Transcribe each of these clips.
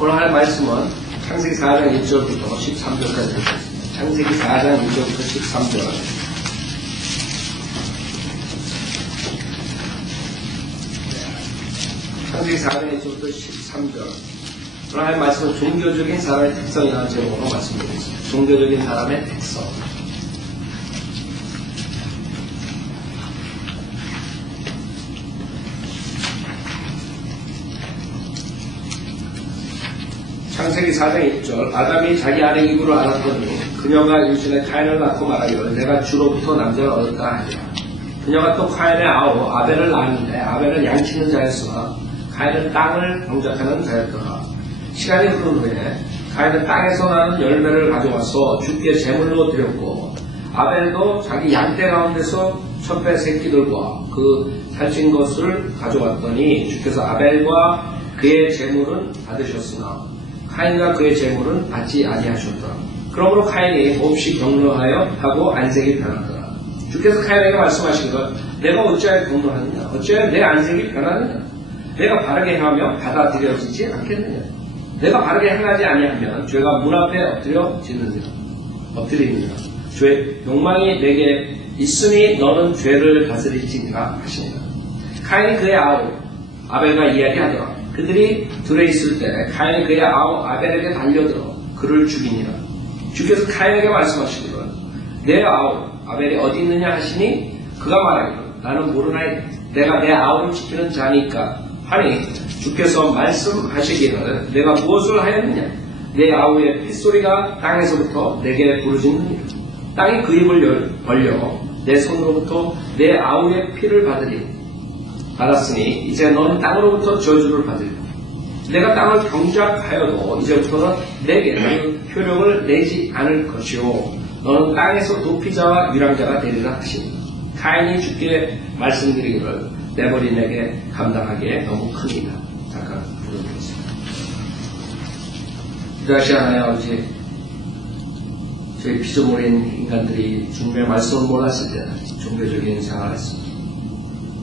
오늘 할 말씀은 창세기 4장 1절부터 13절까지 되겠습니다. 창세기 4장 1절부터 13절. 창세기 4장 1절부터 13절. 오늘 할 말씀은 종교적인 사람의 특성이라는 제목으로 말씀드리겠습니다. 종교적인 사람의 특성. 창세기 4장 1절. 아담이 자기 아내 이브를 알았더니 그녀가 임신해 카인을 낳고 말하기를 내가 주로부터 남자를 얻었다 하니라. 그녀가 또 카인의 아우 아벨을 낳았는데 아벨은 양치는 자였으나 카인은 땅을 경작하는 자였더라. 시간이 흐른 후에 카인은 땅에서 나는 열매를 가져와서 주께 제물로 드렸고 아벨도 자기 양떼 가운데서 첫배 새끼들과 그 살찐 것을 가져왔더니 주께서 아벨과 그의 제물은 받으셨으나 카인과 그의 제물은 받지 아니하셨더라. 그러므로 카인이 몹시 격노하여 하고 안색이 변하더라. 주께서 카인에게 말씀하시기를 내가 어찌하여 격노하느냐? 어찌하여 내 안색이 변하느냐? 내가 바르게 행하며 받아들여지지 않겠느냐? 내가 바르게 행하지 아니하면 죄가 문 앞에 엎드리느냐? 죄 욕망이 내게 있으니 너는 죄를 다스릴지니라 하시니라. 카인이 그의 아우 아벨과 이야기하더라. 그들이 들에 있을 때 카인이 그의 아우 아벨에게 달려들어 그를 죽이니라. 주께서 카인에게 말씀하시기를 내 아우 아벨이 어디 있느냐 하시니 그가 말하기를 나는 모르나이다. 내가 내 아우를 지키는 자니까 하니 주께서 말씀하시기를 내가 무엇을 하였느냐? 내 아우의 핏소리가 땅에서부터 내게 부르짖느니라. 땅이 그 입을 벌려 내 손으로부터 내 아우의 피를 받았으니 이제 너는 땅으로부터 저주를 받으리라. 내가 땅을 경작하여도 이제부터는 내게 효력을 내지 않을 것이요 너는 땅에서 도피자와 유랑자가 되리라 하시니 카인이 주께 말씀드리기를 내 벌이 내게 감당하기에 너무 크니라. 잠깐 부르겠습니다. 기도하시 하나님 아버지, 저희 피조물인 인간들이 주님의 말씀을 몰랐을 때는 종교적인 생활을 했습니다.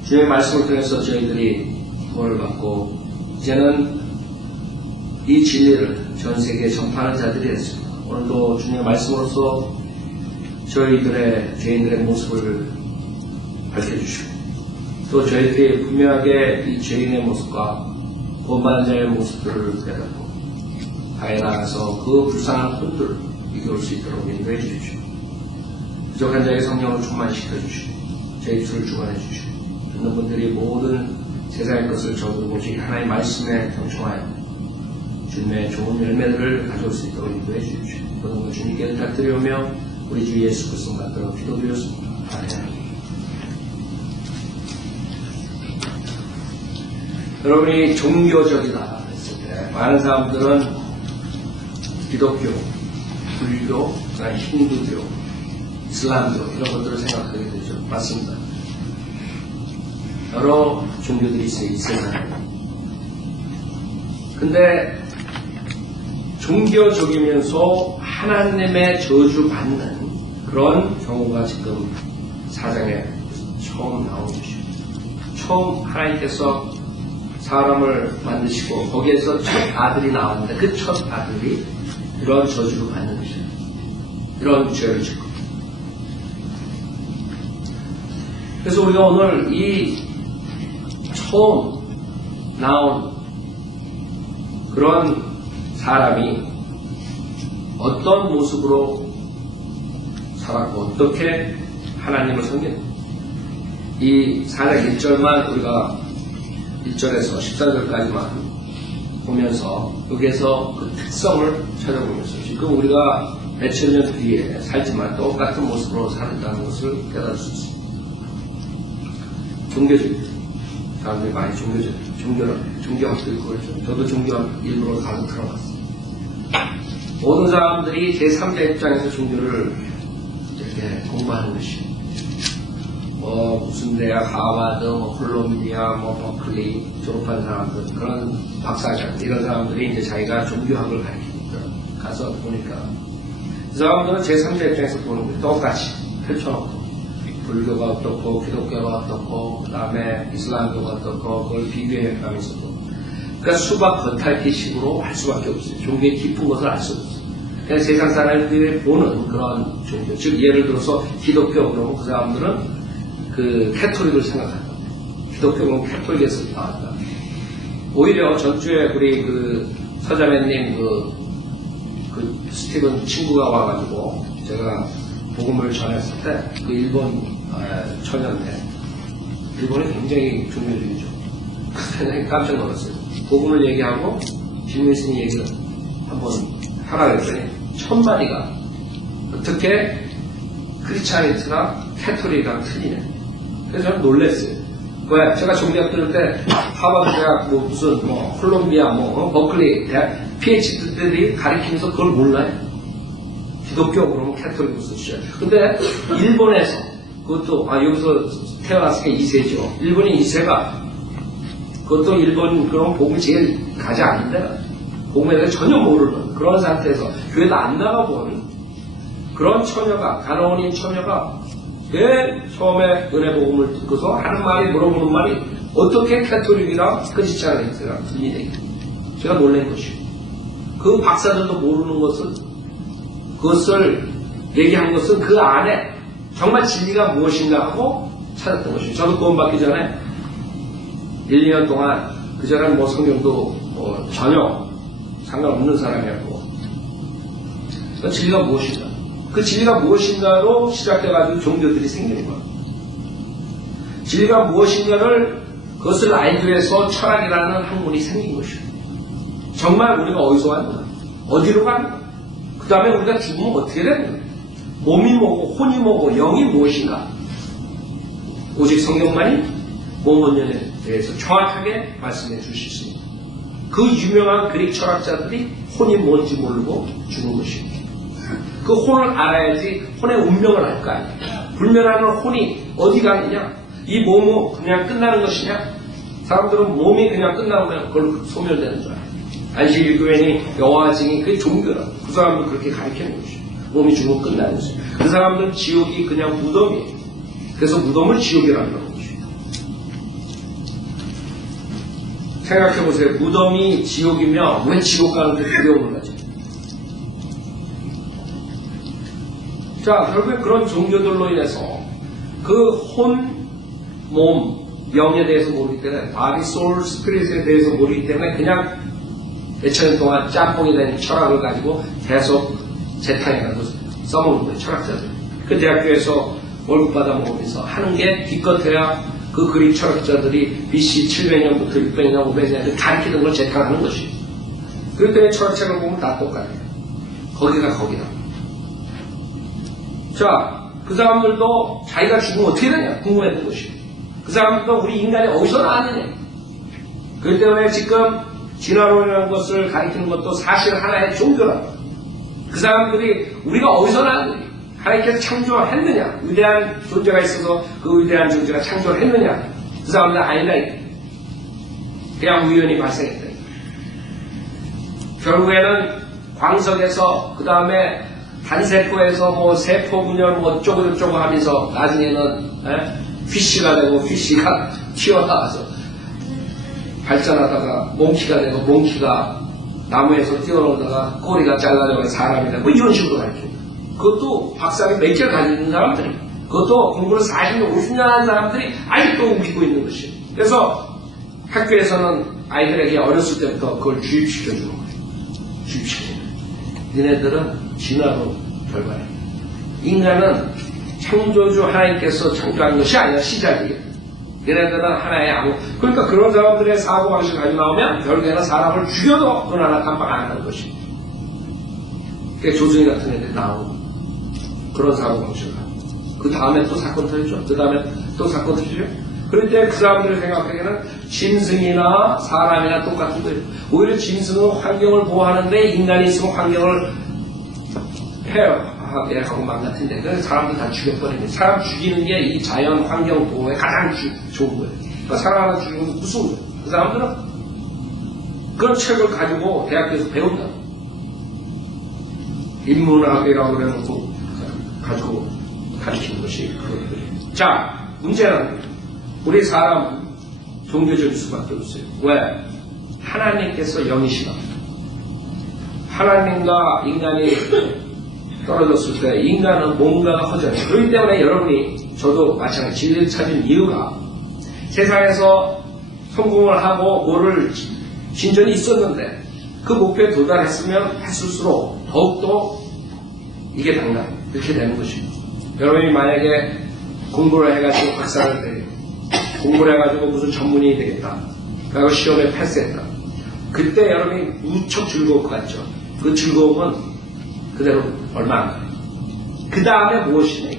주님의 말씀을 통해서 저희들이 구원을 받고 이제는 이 진리를 전 세계에 전파하는 자들이 됐습니다. 오늘도 주님의 말씀으로서 저희들의 죄인들의 모습을 밝혀주시고 또 저희들이 분명하게 이 죄인의 모습과 구원받은 자의 모습들을 깨닫고 하에 나가서 그 불쌍한 혼들을 이겨올 수 있도록 인도해 주십시오. 부족한 자의 성령을 충만시켜 주시고 제 입술을 주관해 주시고 듣는 분들이 모든 세상의 것을 적어도 오직 하나님의 말씀에 경청하여 주님의 좋은 열매들을 가져올 수 있도록 인도해 주십시오. 모든 것 주님께 부탁드리오며 우리 주 예수 그리스도 만들어 기도드렸습니다. 아멘. 여러분이 종교적이다 했을 때 많은 사람들은 기독교, 불교, 힌두교, 이슬람교 이런 것들을 생각하게 되죠. 맞습니다. 여러 종교들이 있어요, 이 세상에. 근데 종교적이면서 하나님의 저주받는 그런 경우가 지금 사장에 처음 나온 것이죠. 처음 하나님께서 사람을 만드시고 거기에서 첫 아들이 나왔는데 그 첫 아들이 이런 저주를 받는 것이죠. 이런 죄를 짓고. 그래서 우리가 오늘 이 처음 나온 그런 사람이 어떤 모습으로 살았고 어떻게 하나님을 섬겼는지 이 4장 1절만 우리가 1절에서 14절까지만 보면서 여기에서 그 특성을 찾아보면서 지금 우리가 몇천 년 뒤에 살지만 똑같은 모습으로 산다는 것을 깨달을 수 있습니다. 종교적입니다. 사람들이 많이 종교학도 있고 그렇죠. 저도 종교학 일부러 가서 들어갔어요. 모든 사람들이 제3자 입장에서 종교를 이렇게 공부하는 것이에요. 무슨 대학, 하버드, 콜롬비아, 버클리 졸업한 사람들, 그런 박사장, 이런 사람들이 이제 자기가 종교학을 가르치니까 가서 보니까 그 사람들은 제3자 입장에서 보는 거예요. 똑같이 펼쳐놓고 불교가 어떻고 기독교가 어떻고 그 다음에 이슬람교가 어떻고 그걸 비교해 가면서도 그러니까 수박 겉핥기식으로 할 수밖에 없어요. 종교의 깊은 것을 알 수 없어요. 그냥 세상 사람들이 보는 그런 종교, 즉 예를 들어서 기독교 그러면 그 사람들은 그 캐톨릭을 생각한다. 기독교 그러면 캐톨릭에서 나왔다. 오히려 전주에 우리 그 서자매님 그 스티븐 친구가 와가지고 제가 복음을 전했을 때 그 일본 처녀인데 일본이 굉장히 종교적이죠. 굉장히 깜짝 놀랐어요. 복음을 얘기하고 김민순이 얘기를 한번 하라 그랬더니 1000마디가 어떻게 크리스찬이트나 캐톨릭이랑 틀리네. 그래서 저는 놀랐어요. 왜? 제가 종교학 들을 때 하버드 대학 무슨 콜롬비아 버클리 대학 PhD들이 가르치면서 그걸 몰라요. 기독교 그러면 캐톨릭 무슨 시야. 근데 일본에서 그것도 여기서 태어났으니까 2세죠. 일본이 2세가 그것도 일본 그런 복음 제일 가지 않은데 복음에 대해서 전혀 모르는 그런 상태에서 교회도 안 나가본 그런 처녀가 가나온인 처녀가 왜 처음에 은혜 복음을 듣고서 하는 말이 물어보는 말이 어떻게 캐톨릭이랑 크리스찬이랑 들리네. 제가 놀란 것이고 그 박사들도 모르는 그것을 얘기한 것은 그 안에 정말 진리가 무엇인가 하고 찾았던 것이죠. 저도 구원받기 전에 1, 2년 동안 그전에는 성경도 전혀 상관없는 사람이었고 그 진리가 무엇인가 그 진리가 무엇인가로 시작해가지고 종교들이 생기는 거예요. 진리가 무엇인가를 그것을 알기 위해서 철학이라는 학문이 생긴 것이고 정말 우리가 어디서 왔나 어디로 가나 그 다음에 우리가 죽으면 어떻게 되는 거야. 몸이 뭐고 혼이 뭐고 영이 무엇인가 오직 성경만이 몸 혼연에 대해서 정확하게 말씀해 주실 수 있습니다. 그 유명한 그릭 철학자들이 혼이 뭔지 모르고 죽은 것입니다. 그 혼을 알아야지 혼의 운명을 알 거 아니에요. 불멸하는 혼이 어디 가느냐 이 몸은 그냥 끝나는 것이냐 사람들은 몸이 그냥 끝나면 그걸로 소멸되는 줄 알아요. 안식일교회니 여호와증이 그게 종교라고 그 사람도 그렇게 가르치는 것이죠. 몸이 죽으면 끝나는 것이죠. 그 사람들은 지옥이 그냥 무덤이에요. 그래서 무덤을 지옥이라는 것이죠. 생각해보세요. 무덤이 지옥이면 왜 지옥 가는데 두려움을 가지? 자, 결국에 그런 종교들로 인해서 그 혼, 몸, 영에 대해서 모르기 때문에 바디, 소울, 스피릿에 대해서 모르기 때문에 그냥 몇천 년 동안 짬뽕이 된 철학을 가지고 계속 재탕해가지고 써먹는 거예요. 철학자들. 그 대학교에서 월급 받아먹으면서 하는 게 기껏해야 그 그릭 철학자들이 BC 700년부터 600년, 500년 가르치던 걸 재탕하는 것이에요. 그렇기 때문에 철학책을 보면 다 똑같아요. 거기가 거기다. 자, 그 사람들도 자기가 죽으면 어떻게 되냐 궁금했던 것이에요. 그 사람들도 우리 인간이 어디서 나왔느냐. 그렇기 때문에 지금 진화론이라는 것을 가리키는 것도 사실 하나의 종교라고. 그 사람들이 우리가 어디서 나왔느냐. 하나님께서 창조했느냐. 위대한 존재가 있어서 그 위대한 존재가 창조를 했느냐. 그 사람들은 아니다. 그냥 우연히 발생했다. 결국에는 광석에서 그 다음에 단세포에서 세포 분열 어쩌고저쩌고 하면서 나중에는 피쉬가 되고 피쉬가 튀어나와서 발전하다가 몽키가 되고 몽키가 나무에서 뛰어놀다가 꼬리가 잘라져서 사람이 되고 이런 식으로 가르칩니다. 그것도 박사학위 몇 개를 가지고 있는 사람들이 그것도 공부를 40년, 50년 한 사람들이 아직도 웃기고 있는 것이에요. 그래서 학교에서는 아이들에게 어렸을 때부터 그걸 주입시켜주는 거예요. 주입시켜주는 거예요. 너네들은 진화로 결과예요. 인간은 창조주 하나님께서 창조한 것이 아니라 시작이에요. 얘네들은 하나의 그러니까 그런 사람들의 사고방식을 가지고 나오면 결국에는 사람을 죽여도 그건 하나 깜빡 안 하는 것입니다. 그러니까 조승희 같은 애들이 나오고 그런 사고방식을 하고 그 다음에 또 사건 터지죠. 그 다음에 또 사건 터지죠. 그럴 때 그 사람들이 생각하기에는 짐승이나 사람이나 똑같은 거예요. 오히려 짐승은 환경을 보호하는데 인간이 있으면 환경을 하고 망가뜨린데 그래서 사람들 다 죽여버리는 사람 죽이는 게 이 자연 환경 보호에 가장 좋은 거예요. 그러니까 사람 하나 죽이는 건 무서운 거예요. 그 사람들은 그런 책을 가지고 대학교에서 배운다. 인문학이라고 그래놓고 가지고 가르치는 것이 그런 거예요. 자, 문제는 우리 사람은 종교적일 수밖에 없어요. 왜? 하나님께서 영이시다. 하나님과 인간이 떨어졌을 때 인간은 뭔가가 허전해. 그렇기 때문에 여러분이 저도 마찬가지 진리를 찾은 이유가 세상에서 성공을 하고 뭐를 진전이 있었는데 그 목표에 도달했으면 했을수록 더욱더 이게 당당 이렇게 되는 것입니다. 여러분이 만약에 공부를 해가지고 박사를 때려 공부를 해가지고 무슨 전문인이 되겠다. 그리고 시험에 패스했다. 그때 여러분이 무척 즐거울 것 같죠. 그 즐거움은 그대로 얼마 안 가요. 그 다음에 무엇이냐.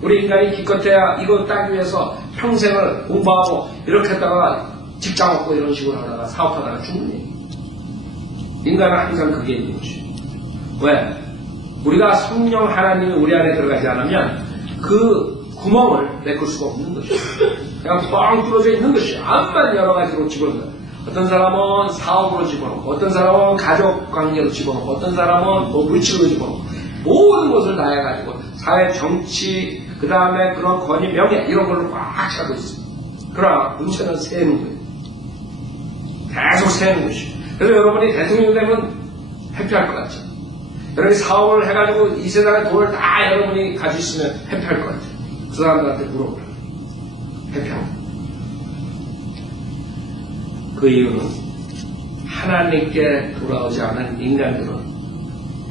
우리 인간이 기껏해야 이거 따기 위해서 평생을 공부하고 이렇게 했다가 직장 얻고 이런 식으로 하다가 사업하다가 죽는 인간은 항상 그게 있는 것이에요. 왜? 우리가 성령 하나님이 우리 안에 들어가지 않으면 그 구멍을 메꿀 수가 없는 것이에요. 그냥 뻥 뚫어져 있는 것이에요. 암만 여러 가지로 집어넣어요. 어떤 사람은 사업으로 집어넣고, 어떤 사람은 가족 관계로 집어넣고, 어떤 사람은 뭐 물질로 집어넣고, 모든 것을 다 해가지고 사회, 정치, 그 다음에 그런 권위, 명예 이런 걸로 꽉 차고 있습니다. 그러나 문제는 세는 거예요. 계속 세는 것이에요. 그래서 여러분이 대통령 되면 해피할 것 같죠. 여러분이 사업을 해가지고 이 세상의 돈을 다 여러분이 가지고 있으면 해피할 것 같아요. 그 사람들한테 물어보라. 해피합니다. 그 이유는 하나님께 돌아오지 않은 인간들은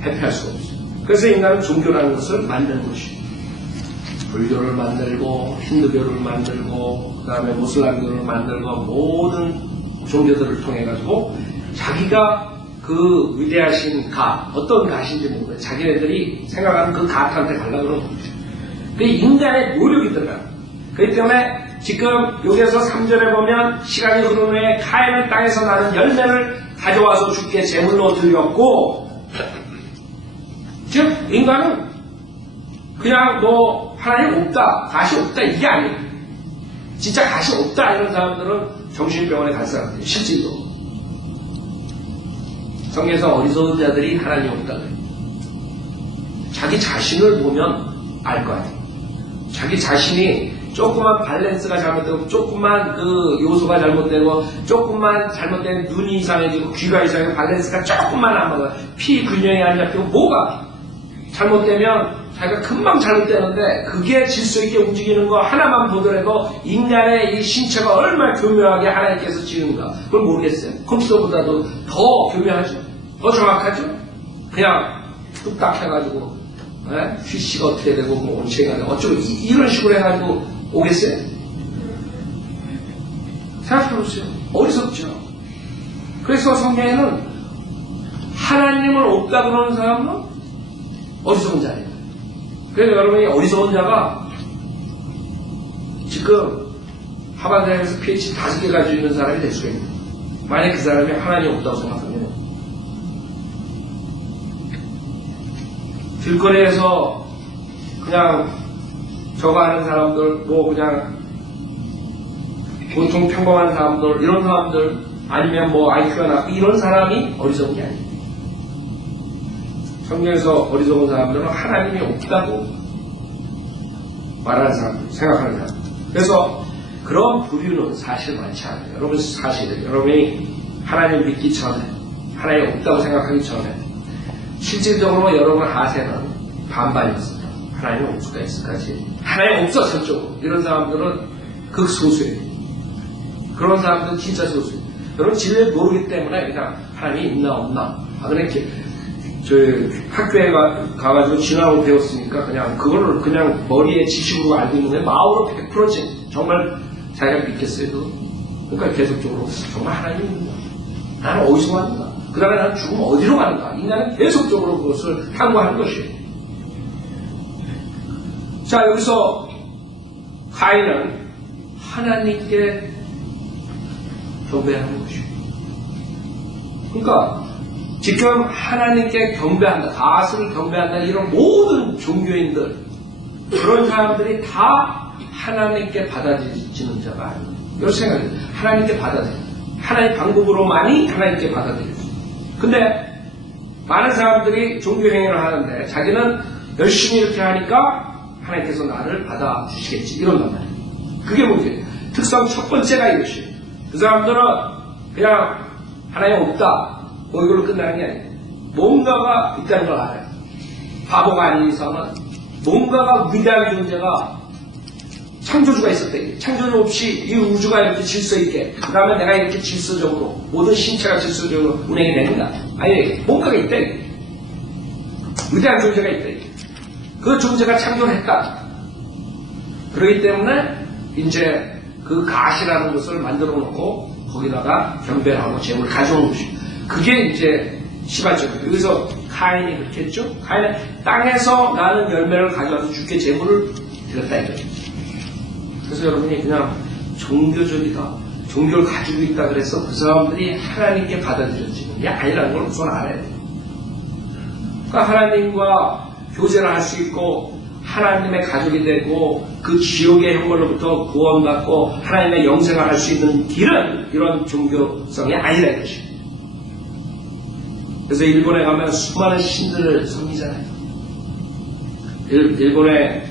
해피할 수가 없어요. 그래서 인간은 종교라는 것을 만드는 것이에요. 불교를 만들고 힌두교를 만들고 그 다음에 무슬람교를 만들고 모든 종교들을 통해 가지고 자기가 그 위대하신 가, 어떤 가신지 모르겠어요. 자기네들이 생각하는 그 가한테 가려고 그러는 거죠. 그 인간의 노력이 들어가요. 그렇기 때문에 지금 여기에서 3절에 보면 시간이 흐른 후에 카인은 땅에서 나는 열매를 가져와서 주께 제물로 드렸고, 즉 인간은 그냥 뭐 하나님 없다, 가시 없다 이게 아니에요. 진짜 가시 없다 이런 사람들은 정신병원에 갈 사람들이에요. 실질로 성경에서 어리석은 자들이 하나님 없다 그래요. 자기 자신을 보면 알 거 아니에요. 자기 자신이 조금만 밸런스가 잘못되고 조금만 그 요소가 잘못되고 조금만 잘못된 눈이 이상해지고 귀가 이상해지고 밸런스가 조금만 안 맞아요. 피 균형이 안 잡히고 뭐가 잘못되면 자기가 금방 잘못되는데 그게 질서 있게 움직이는 거 하나만 보더라도 인간의 이 신체가 얼마나 교묘하게 하나님께서 지은가 그걸 모르겠어요. 컴퓨터보다도 더 교묘하죠. 더 정확하죠. 그냥 뚝딱 해가지고 휘씨가 어떻게 되고 뭐 온체가 되고 어쩌고 이런 식으로 해가지고 오겠어요? 생각해보세요. 어리석죠. 그래서 성경에는 하나님을 없다 그러는 사람은 어리석은 자예요. 그래서 여러분이 어리석은 자가 지금 하버드에서 PhD 5개 가지고 있는 사람이 될 수가 있는 거예요. 만약 그 사람이 하나님 없다고 생각하면 길거리에서 그냥 저거 하는 사람들, 뭐 그냥 보통 평범한 사람들, 이런 사람들, 아니면 뭐 IQ가 낮고 이런 사람이 어리석은 게 아니에요. 성경에서 어리석은 사람들은 하나님이 없다고 말하는 사람들, 생각하는 사람들. 그래서 그런 부류는 사실 많지 않아요. 여러분 사실, 여러분이 하나님 믿기 전에, 하나님 없다고 생각하기 전에, 실질적으로 여러분 하세는 반반이었어요. 하나님 없을까 있을까지. 하나님 없어 저쪽으로. 이런 사람들은 극소수예요. 그런 사람들은 진짜 소수예요. 여러분 진리를 모르기 때문에 그냥 하나님이 있나 없나. 그냥 학교에 가가지고 진화로 배웠으니까 그냥 그거를 그냥 머리에 지식으로 알고 있는 거예요. 마음으로 100% 정말 자기가 믿겠어요. 그러니까 계속적으로 정말 하나님이 있나. 나는 어디서 왔는가. 그 다음에 나는 죽으면 어디로 가는가. 인간은 계속적으로 그것을 탐구하는 것이에요. 자, 여기서 가인은 하나님께 경배하는 것이에요. 그러니까 지금 하나님께 경배한다, 가스를 경배한다 이런 모든 종교인들 그런 사람들이 다 하나님께 받아들이는 자가 아니에요. 이런 생각이에요. 하나님께 받아들여요. 하나님 방법으로만이 하나님께 받아들여요. 근데 많은 사람들이 종교행위를 하는데 자기는 열심히 이렇게 하니까 하나님께서 나를 받아주시겠지 이런단 말이에요. 그게 문제예요. 특성 첫 번째가 이것이에요. 그 사람들은 그냥 하나님 없다. 뭐 이걸로 끝나는 게 아니에요. 뭔가가 있다는 걸 알아요. 바보가 아닌 이상은 뭔가가 위대한 존재가 창조주가 있었대. 창조주 없이 이 우주가 이렇게 질서 있게, 그 다음에 내가 이렇게 질서적으로, 모든 신체가 질서적으로 운행이 되는가? 아니, 뭔가가 있다. 위대한 존재가 있다. 그 존재가 창조를 했다. 그렇기 때문에 이제 그 가시라는 것을 만들어 놓고 거기다가 경배하고 재물을 가져온 것입니다. 그게 이제 시발적이에요. 여기서 카인이 그렇게 했죠. 카인은 땅에서 나는 열매를 가져와서 주께 재물을 드렸다 이거죠. 그래서 여러분이 그냥 종교적이다, 종교를 가지고 있다 그래서 그 사람들이 하나님께 받아들여지는 게 아니라는 걸 우선 알아야 돼요. 그러니까 하나님과 교제를 할 수 있고 하나님의 가족이 되고 그 지옥의 형벌로부터 구원받고 하나님의 영생을 할 수 있는 길은 이런 종교성이 아니라 이것입니다. 그래서 일본에 가면 수많은 신들을 섬기잖아요. 일본에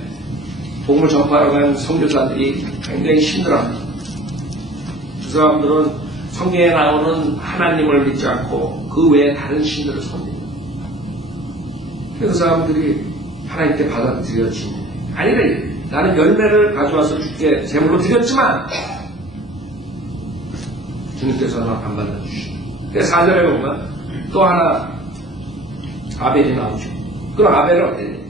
복음을 전파하러 간 선교사들이 굉장히 힘들어합니다. 그 사람들은 성경에 나오는 하나님을 믿지 않고 그 외에 다른 신들을 섬깁니다. 그 사람들이 하나님께 받아들여지는 아니라 나는 열매를 가져와서 주께 제물로 드렸지만 주님께서는 안 받아주시고, 그래서 4절에 보면 또 하나 아벨이 나오죠. 그럼 아벨은 어땠냐?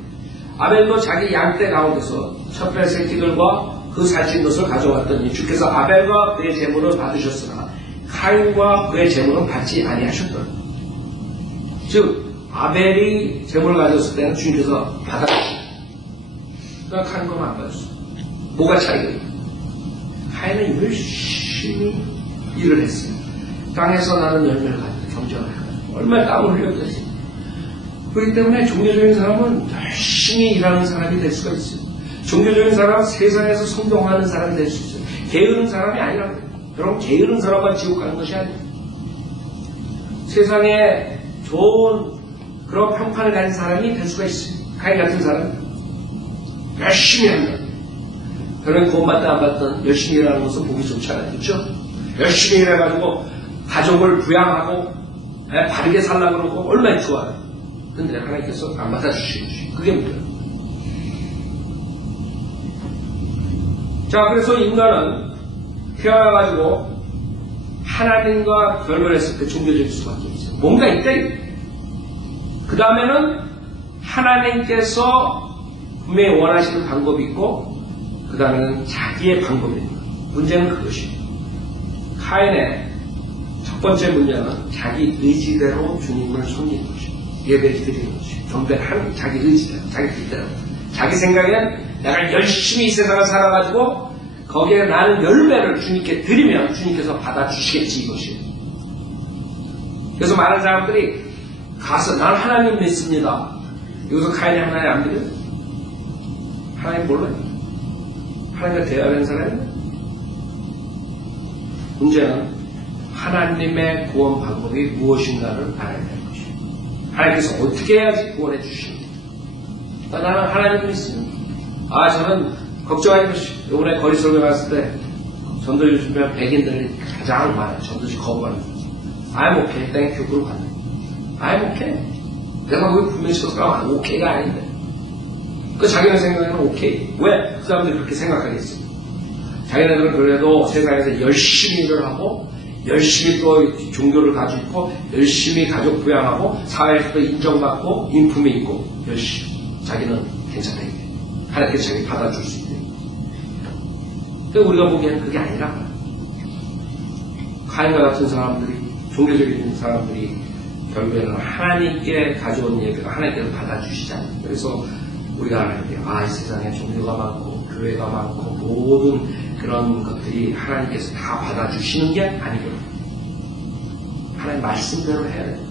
아벨도 자기 양떼 가운데서 첫 새끼들과 그 살찐 것을 가져왔더니 주께서 아벨과 그의 제물을 받으셨으나 카인과 그의 제물은 받지 아니하셨더라. 즉 아벨이 제물을 가졌을 때는 주님께서 받아주셨어요. 그러니까 카인 거는 안 받았어요. 뭐가 차이가? 카인은 열심히 일을 했어요. 땅에서 나는 열매를 가지고 경전을 해가지고 얼마나 땀을 흘렸겠어요. 그렇기 때문에 종교적인 사람은 열심히 일하는 사람이 될 수가 있어요. 종교적인 사람은 세상에서 성공하는 사람이 될 수 있어요. 게으른 사람이 아니라고. 여러분, 게으른 사람만 지옥 가는 것이 아니에요. 세상에 좋은 그런 평판을 가진 사람이 될 수가 있어요. 카인 같은 사람 열심히 한다. 그런 구원받든 안 받든 열심히 일하는 것은 보기 좋지 않아요. 그렇죠? 열심히 일해가지고 가족을 부양하고 바르게 살려고 그러고 얼마나 좋아요. 근데 하나님께서 안 받아주시는 것이 그게 문제예요. 자, 그래서 인간은 태어나가지고 하나님과 결별했을 때 종교적일 수밖에 없어요. 뭔가 있다. 그 다음에는 하나님께서 분명히 원하시는 방법이 있고 그 다음에는 자기의 방법이 있는 거예요. 문제는 그것이에요. 카인의 첫 번째 문제는 자기 의지대로 주님을 섬기는 것이에요. 예배를 드리는 것이에요. 경배하는 자기 의지대로, 자기 뜻대로. 자기 생각엔 내가 열심히 이 세상을 살아가지고 거기에 나는 열매를 주님께 드리면 주님께서 받아주시겠지 이것이에요. 그래서 많은 사람들이 가서 난 하나님 믿습니다. 여기서 카인이 하나님 안 믿어요? 하나님 몰라요? 하나님과 대화하는 사람이에요? 문제는 하나님의 구원 방법이 무엇인가를 알아야 되는 것이에요. 하나님께서 어떻게 해야지 구원해 주십니까? 나는 하나님 믿습니다. 저는 걱정하는 것이 이번에 거리 설교 갔을 때 전도지 주변 백인들이 가장 많아요. 전도지 거부하는 거죠. I'm okay, thank you. 그러고 갔네. I'm okay. 내가 거기 분명히 썼으면 오케이가 아닌데. 그 자기네 생각에는 오케이. 왜? 그 사람들이 그렇게 생각하겠어요. 자기네들은 그래도 세상에서 열심히 일을 하고 열심히 또 종교를 가지고 있고 열심히 가족 부양하고 사회에서도 인정받고 인품이 있고 열심히 자기는 괜찮다. 하나님께서 자기 받아줄 수 있대. 근데 우리가 보기에는 그게 아니라 카인과 같은 사람들이 종교적인 사람들이 결국에는 하나님께 가져온 예배가 하나님께서 받아주시잖아요. 그래서 우리가 알아야 돼요. 이 세상에 종교가 많고 교회가 많고 모든 그런 것들이 하나님께서 다 받아주시는 게 아니거든요. 하나님 말씀대로 해야 돼요.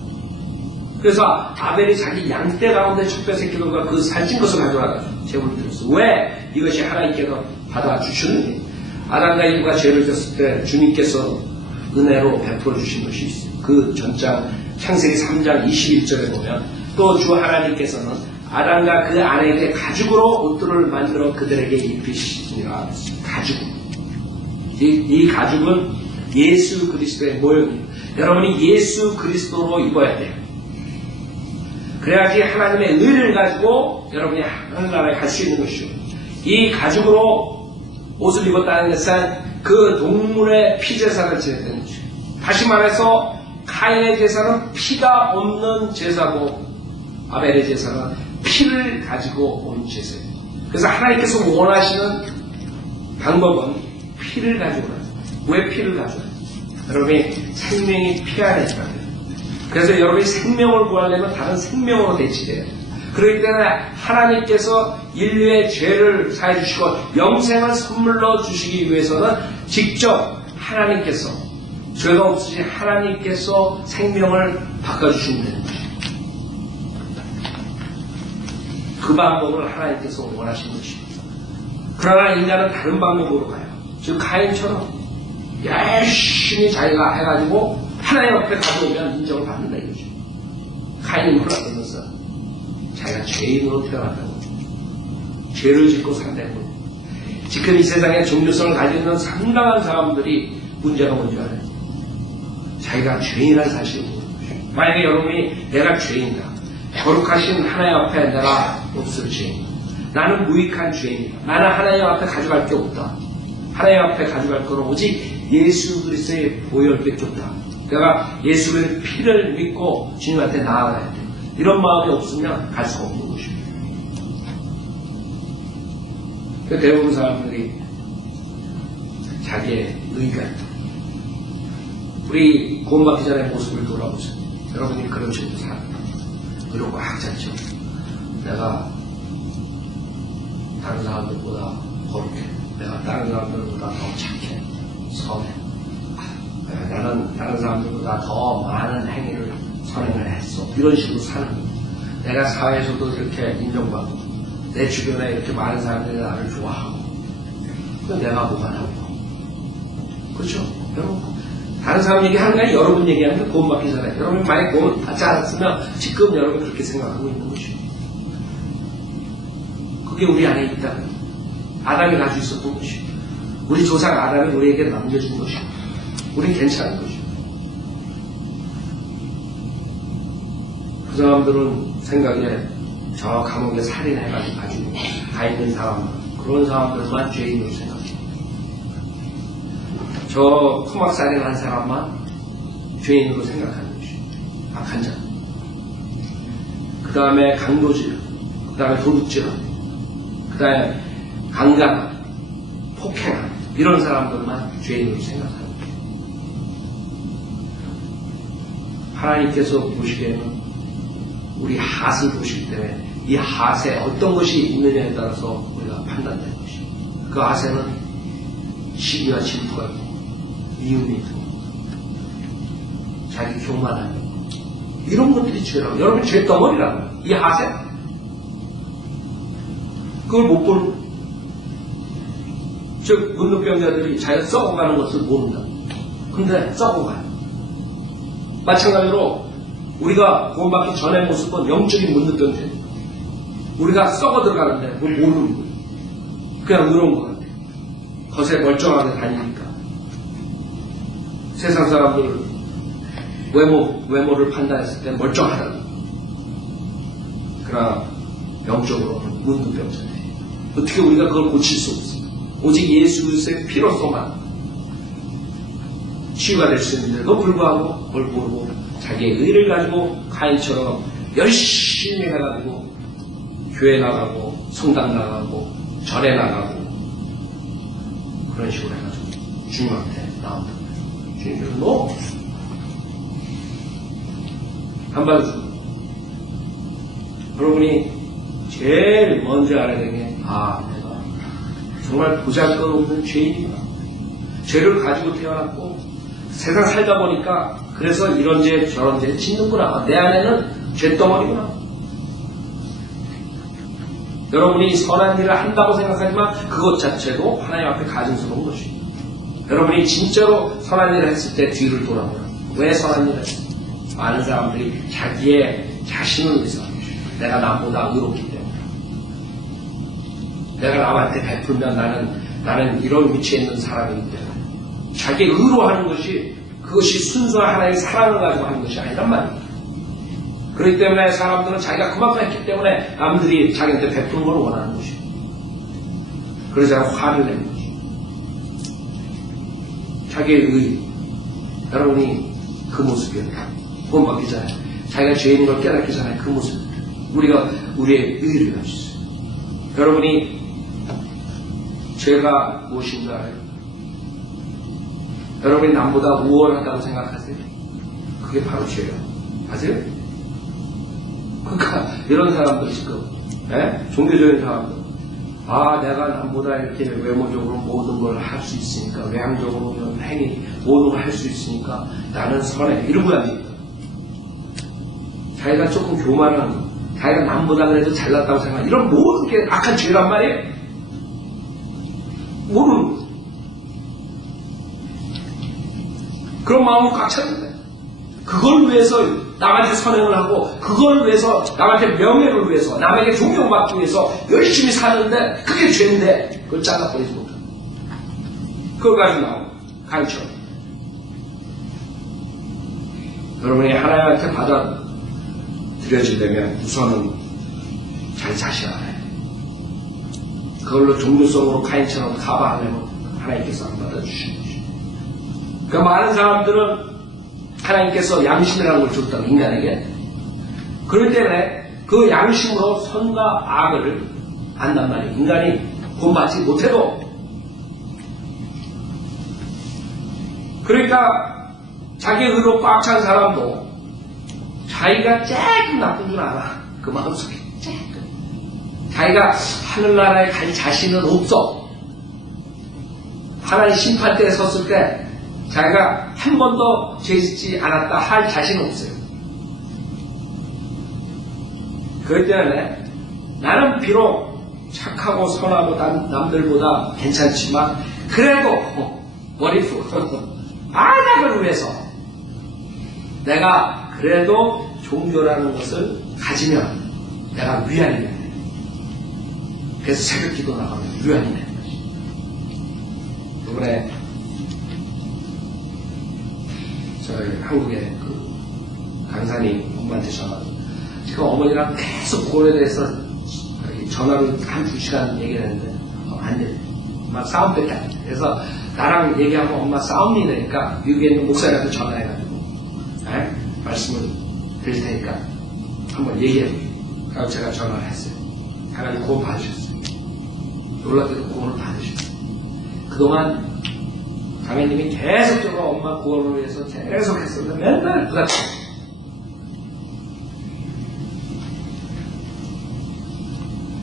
그래서 아벨이 자기 양떼 가운데 첫 새끼들과 그 살찐 것을 가져와가지고 제물을 드렸어요. 왜? 이것이 하나님께서 받아주시는 게 아담과 이브가 죄를 졌을 때 주님께서 은혜로 베풀어 주신 것이 있어요. 그 전장 창세기 3장 21절에 보면 또 주 하나님께서는 아담과 그 아내에게 가죽으로 옷들을 만들어 그들에게 입히시니라. 가죽. 이 가죽은 예수 그리스도의 모형이에요. 여러분이 예수 그리스도로 입어야 돼요. 그래야지 하나님의 의를 가지고 여러분이 하늘나라에 갈 수 있는 것이죠. 이 가죽으로 옷을 입었다는 것은 그 동물의 피제사를 지냈다는 것이죠. 다시 말해서 카인의 제사는 피가 없는 제사고 아벨의 제사는 피를 가지고 온 제사예요. 그래서 하나님께서 원하시는 방법은 피를 가지고 와요. 왜 피를 가져와요? 여러분이 생명이 피 안에 있어야 돼요. 그래서 여러분이 생명을 구하려면 다른 생명으로 대치돼야 돼요. 그렇기 때문에 하나님께서 인류의 죄를 사해 주시고 영생을 선물로 주시기 위해서는 직접 하나님께서 죄가 없으신 하나님께서 생명을 바꿔주시면 되는 것이죠. 그 방법을 하나님께서 원하시는 것입니다. 그러나 인간은 다른 방법으로 가요. 즉 카인처럼 열심히 자기가 해가지고 하나님 앞에 가져오면 인정을 받는다 이거죠. 카인이 몰랐던 것은 자기가 죄인으로 태어났다고 죄를 짓고 산다는 거예요. 지금 이 세상에 종교성을 가지고 있는 상당한 사람들이 문제가 뭔지 알아요? 자기가 죄인이라는 사실을 모르는 거죠. 만약에 여러분이 내가 죄인이다. 거룩하신 하나님 앞에 내가 없을 죄인이다. 나는 무익한 죄인이다. 나는 하나님 앞에 가져갈 게 없다. 하나님 앞에 가져갈 거는 오직 예수 그리스도의 보혈밖에 없다. 내가 예수 그리스도의 피를 믿고 주님한테 나아가야 돼. 이런 마음이 없으면 갈 수가 없는 것입니다. 대부분 사람들이 자기의 의가 있다. 우리 구원받기 전의 모습을 돌아보세요. 여러분이 그런 식으로 살아요. 그러고 하잖죠. 내가 다른 사람들보다 거룩해. 내가 다른 사람들보다 더 착해. 선해. 나는 다른 사람들보다 더 많은 행위를 선행을 했어. 이런 식으로 사는 거예요. 내가 사회에서도 이렇게 인정받고 내 주변에 이렇게 많은 사람들이 나를 좋아하고 그럼 내가 뭐가 나고 그렇죠? 여러분 다른 사람 얘기하는 게 아니라 여러분 얘기하는 게 구원받기 전에 여러분이 만약 구원 받지 않았으면 지금 여러분 그렇게 생각하고 있는 것이죠. 그게 우리 안에 있다. 아담이 가지고 있었던 것이고 우리 조상 아담이 우리에게 남겨준 것이고 우린 괜찮은 것이고 그 사람들은 생각에 저 감옥에 살인해가지고 가지고 가 있는 사람 그런 사람들만 죄인으로 생각해요. 저 토막살인한 사람만 죄인으로 생각하는 것이죠. 악한 자. 그 다음에 강도질, 그 다음에 도둑질, 그 다음에 강간, 폭행 이런 사람들만 죄인으로 생각하는 거예요. 하나님께서 보시기에는 우리 핫을 보시기 때문에 이 핫에 어떤 것이 있느냐에 따라서 우리가 판단되는 것이에요. 그 핫에는 시기와 질투가 있고 미움이 있고 자기 교만함이 있고 이런 것들이 죄라고. 여러분 죄 덩어리라고. 이 핫에 그걸 못 보는 즉 문둥병자들이 자기가 썩어가는 것을 모른다. 근데 썩어가요. 마찬가지로 우리가 구원받기 전의 모습은 영적인 문둥병자예요. 우리가 썩어 들어가는데 그걸 모르는 거예요. 그냥 의로운 것 같아요. 겉에 멀쩡하게 다니니까. 세상 사람들 외모를 판단했을 때 멀쩡하다고. 그러나 영적으로는 문둥병자예요. 어떻게 우리가 그걸 고칠 수 없어요. 오직 예수 그리스도의 피로서만 치유가 될 수 있는데도 불구하고 그걸 모르고 자기의 의를 가지고 카인처럼 열심히 해가지고 교회 나가고 성당 나가고 절에 나가고 그런 식으로 해가지고 주님한테 나온다. 주님께서 너 안 받으세요. 여러분이 제일 먼저 알아야 되는 게 내가 정말 보잘것없는 죄인이구나. 죄를 가지고 태어났고 세상 살다 보니까 그래서 이런 죄 저런 죄 짓는구나. 내 안에는 죄덩어리구나. 여러분이 선한 일을 한다고 생각하지만 그것 자체도 하나님 앞에 가증스러운 것입니다. 여러분이 진짜로 선한 일을 했을 때 뒤를 돌아보라. 왜 선한 일을 했을까? 많은 사람들이 자기의 자신을 위해서 내가 남보다 의롭기 때문에 내가 남한테 베풀면 나는 이런 위치에 있는 사람이기 때문에 자기 의로하는 것이 그것이 순수한 하나님의 사랑을 가지고 하는 것이 아니란 말이에요. 그렇기 때문에 사람들은 자기가 그만큼 했기 때문에 남들이 자기한테 베푸는 걸 원하는 것이에요. 그래서 화를 내는 것이에요. 자기의 의, 여러분이 그 모습이에요. 구원받기 전에 자기가 죄인인 걸 깨닫기 전에 그 모습, 우리가 우리의 의를 가지고 있어요. 여러분이 죄가 무엇인지 알아요? 여러분이 남보다 우월하다고 생각하세요? 그게 바로 죄예요. 아세요? 그러니까 이런 사람들 지금 종교적인 사람들, 내가 남보다 이렇게 외모적으로 모든 걸 할 수 있으니까, 외향적으로 이런 행위 모든 걸 할 수 있으니까 나는 선해, 이러고 다닙니다. 자기가 조금 교만한 거, 자기가 남보다 그래도 잘났다고 생각하는 이런 모든 게 악한 죄란 말이에요. 모르는 거죠. 그런 마음을 꽉 찼는데 그걸 위해서 남한테 선행을 하고, 그걸 위해서 남한테 명예를 위해서, 남에게 존경받기 위해서 열심히 사는데 그게 죄인데 그걸 잘라버리지 못합니다. 그걸 가지고 나오고 가르쳐. 여러분이 하나님한테 받아들여지려면 우선은 자기 자신 알아요. 그걸로 종교성으로 카인처럼 가봐하려면 하나님께서 안 받아주시는 것이죠. 그러니까 많은 사람들은 하나님께서 양심이라는 걸 줬다고, 인간에게. 그렇기 때문에 그 양심으로 선과 악을 안단 말이에요. 인간이 구원받지 못해도. 그러니까 자기 의로 꽉 찬 사람도 자기가 조금 나쁜 줄 알아. 그 마음속에 조금. 자기가 하늘나라에 갈 자신은 없어. 하나님 심판대에 섰을 때 자기가 한 번도 죄 짓지 않았다 할 자신은 없어요. 그렇기 때문에 나는 비록 착하고 선하고 남들보다 괜찮지만 그래도 머리프 악을 위해서 내가 그래도 종교라는 것을 가지면 내가 위안이 되는 거예요. 그래서 새벽기도 나가면 위안이 되는 거지. 이번에 저희 한국의 그 강사님 엄마한테 전화, 지금 어머니랑 계속 그거에 대해서 전화로 한 2시간 얘기를 했는데 안 돼. 엄마 싸움밖에 안 돼. 그래서 나랑 얘기하면 엄마 싸움이 되니까 미국에 있는 목사님한테 전화해가지고 말씀을 드릴 테니까 한번 얘기해 보세요. 그래서 제가 전화를 했어요. 하나님 구원 받으셨어요. 놀랍게도 구원을 받으셨어요. 그동안 강혜님이 계속적으로 엄마 구원을 위해서 계속 했었는데 맨날 부닥쳐.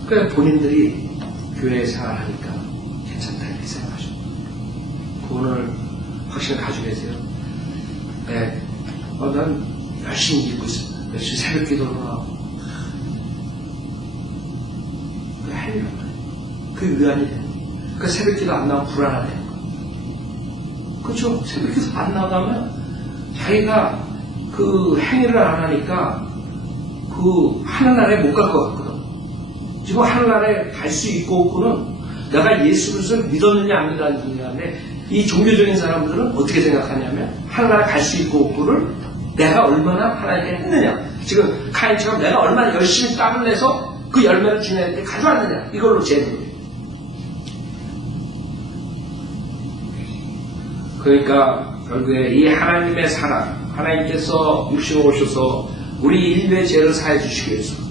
그래 본인들이 교회에 생활하니까 괜찮다 이렇게 생각하시고 구원을 확실히 가지고 계세요. 네, 난 열심히 믿고 있습니다. 열심히 새벽 기도를 하고 그게 행위란 말이에요. 그게 위안이 돼요. 그 새벽 기도 안 나오면 불안하대요. 그렇죠. 새벽에서 안 나가면 자기가 그 행위를 안 하니까 그 하늘나라에 못 갈 것 같거든. 지금 하늘나라에 갈 수 있고 없고는 내가 예수 그리스도를 믿었느냐 안 믿었느냐인데, 이 종교적인 사람들은 어떻게 생각하냐면 하늘나라에 갈 수 있고 없고를 내가 얼마나 하나님께 했느냐, 지금 카인처럼 내가 얼마나 열심히 땀을 내서 그 열매를 주님께 가져왔느냐, 이걸로 재는 거예요. 그러니까 결국에 이 하나님의 사랑, 하나님께서 육신으로 오셔서 우리 인류의 죄를 사해 주시기 위해서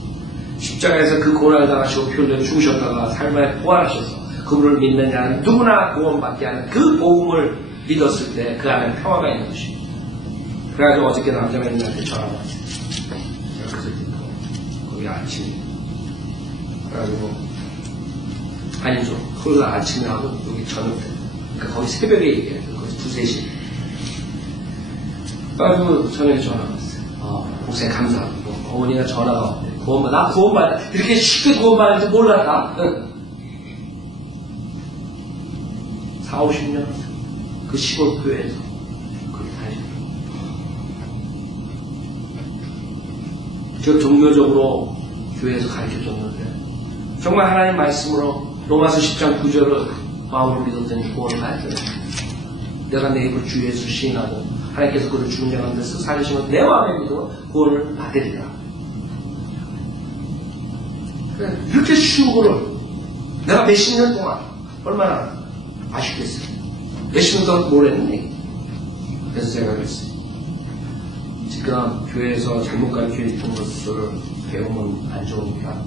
십자가에서 그 고난을 당하시고 피 흘려 죽으셨다가 삶에 부활하셔서 그분을 믿는 자는 누구나 구원받게 하는 그 복음을 믿었을 때 그 안에 평화가 있는 것입니다. 그래가지고 어저께 남자매님한테 전화가 왔어요. 제가 그래서 듣고 거기 아침에 그래가지고 아니죠, 그걸 아침에 하고 여기 저녁 때, 그러니까 거기 새벽에 얘기해요. 거기 2-3시. 그래가지고 저녁에 전화가 왔어요. 목사님 감사하고 어머니가 전화가 왔대요. 나 구원받아. 이렇게 쉽게 구원받는지 몰랐다. 40-50년 그 시골 교회에서 그렇게 다니셨어요. 저 종교적으로 교회에서 가르쳐줬는데 정말 하나님 말씀으로 로마서 10장 9절을 마음으로 믿었더니 구원을 받았어요. 내가 내 입을 주 예수 시인하고 하나님께서 그를 죽은 자 가운데서 살리시면 내 마음에 믿어 구원을 받으리라. 이렇게 쉬운 거를 내가 몇십 년 동안 얼마나 아쉽겠어요. 몇십 년 동안 뭘 했니? 그래서 제가 그랬어요. 지금 교회에서 잘못 가르쳐있던 것을 배우면 안 좋으니까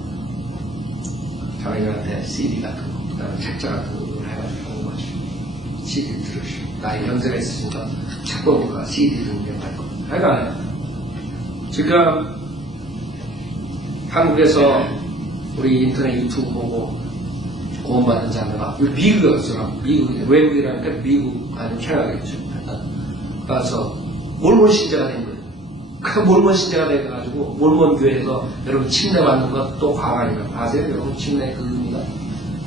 자기한테 CD 같은 거, 그 다음에 책자 같은 걸 해가지고 하는 거지. CD 들으시고 나이 연세가 있으니까 책 보니까 CD 듣는 게 할 거. 그러니까 지금 한국에서 우리 인터넷 유튜브 보고 구원받은 자매가 미국이었어. 외국이라니까 미국 아니면 캐나다겠죠. 가서 몰몬 신자가 된 거예요. 그 몰몬 신자가 돼가지고 몰몬 교회에서 여러분 침례 받는 것 또 과반이라고 아세요? 여러분 침례 그 의미가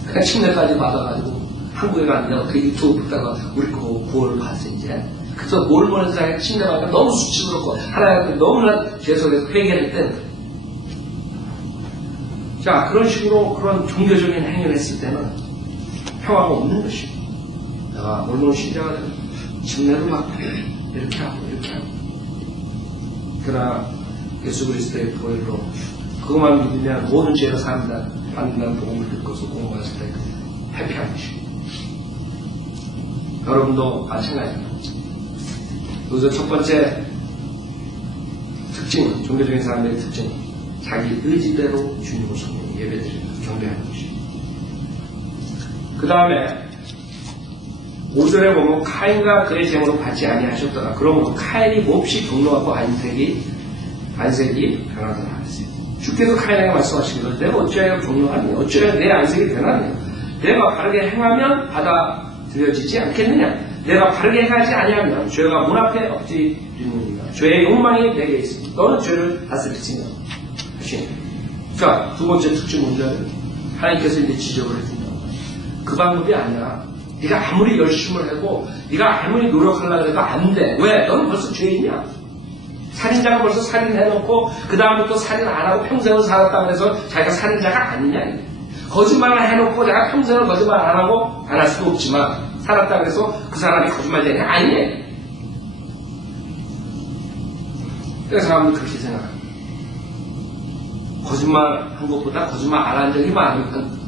그냥 침례까지 받아가지고 한국에 갔는데 그 유튜브 듣다가 우리 거 구원을 봤어 이제. 그래서 몰몬에서 침례 받으면 너무 수치스럽고 하나님 너무나 죄송해서 회개를 했다는 거예요. 자, 그런 식으로 그런 종교적인 행위를 했을 때는 평화가 없는 것이고, 내가 몰몬 신자가 되면 침례를 받고, 이렇게 하고. 그러나 예수 그리스도의 보혈로 그것만 믿으면 모든 죄가 받는다는 복음을 듣고서 공부했을 때 회피한 것이고, 여러분도 마찬가지입니다. 여기서 첫 번째 특징은, 종교적인 사람들의 특징은 자기 의지대로 주님을 섬기는 예배드리는 경배하는 것입니다. 그 다음에 5절에 보면 카인과 그의 재물을 받지 아니하셨더라. 그러면 카인이 몹시 경노하고 안색이 변하더라 하셨어요. 주께서 카인에게 말씀하시기를 내가 어찌하여 경노하니 어찌하여 내 안색이 변하느냐. 내가 바르게 행하면 받아들여지지 않겠느냐. 내가 바르게 행하지 아니하면 죄가 문 앞에 엎드리느니라. 죄의 욕망이 내게 있으니 너는 죄를 다스리지냐. 자, 두 번째 특징 뭔지 하나님께서 이제 지적을 해준다. 그 방법이 아니라 네가 아무리 열심을 하고 네가 아무리 노력하려고 해도 안 돼. 왜? 너는 벌써 죄인이야. 살인자가 벌써 살인해놓고 그 다음부터 살인 안 하고 평생을 살았다고 해서 자기가 살인자가 아니냐. 거짓말을 해놓고 내가 평생을 거짓말 안 하고 안 할 수도 없지만 살았다고 해서 그 사람이 거짓말쟁이 아니냐. 그래서 사람들이 그렇게 생각합니다. 거짓말 한 것보다 거짓말 안 한 적이 많으면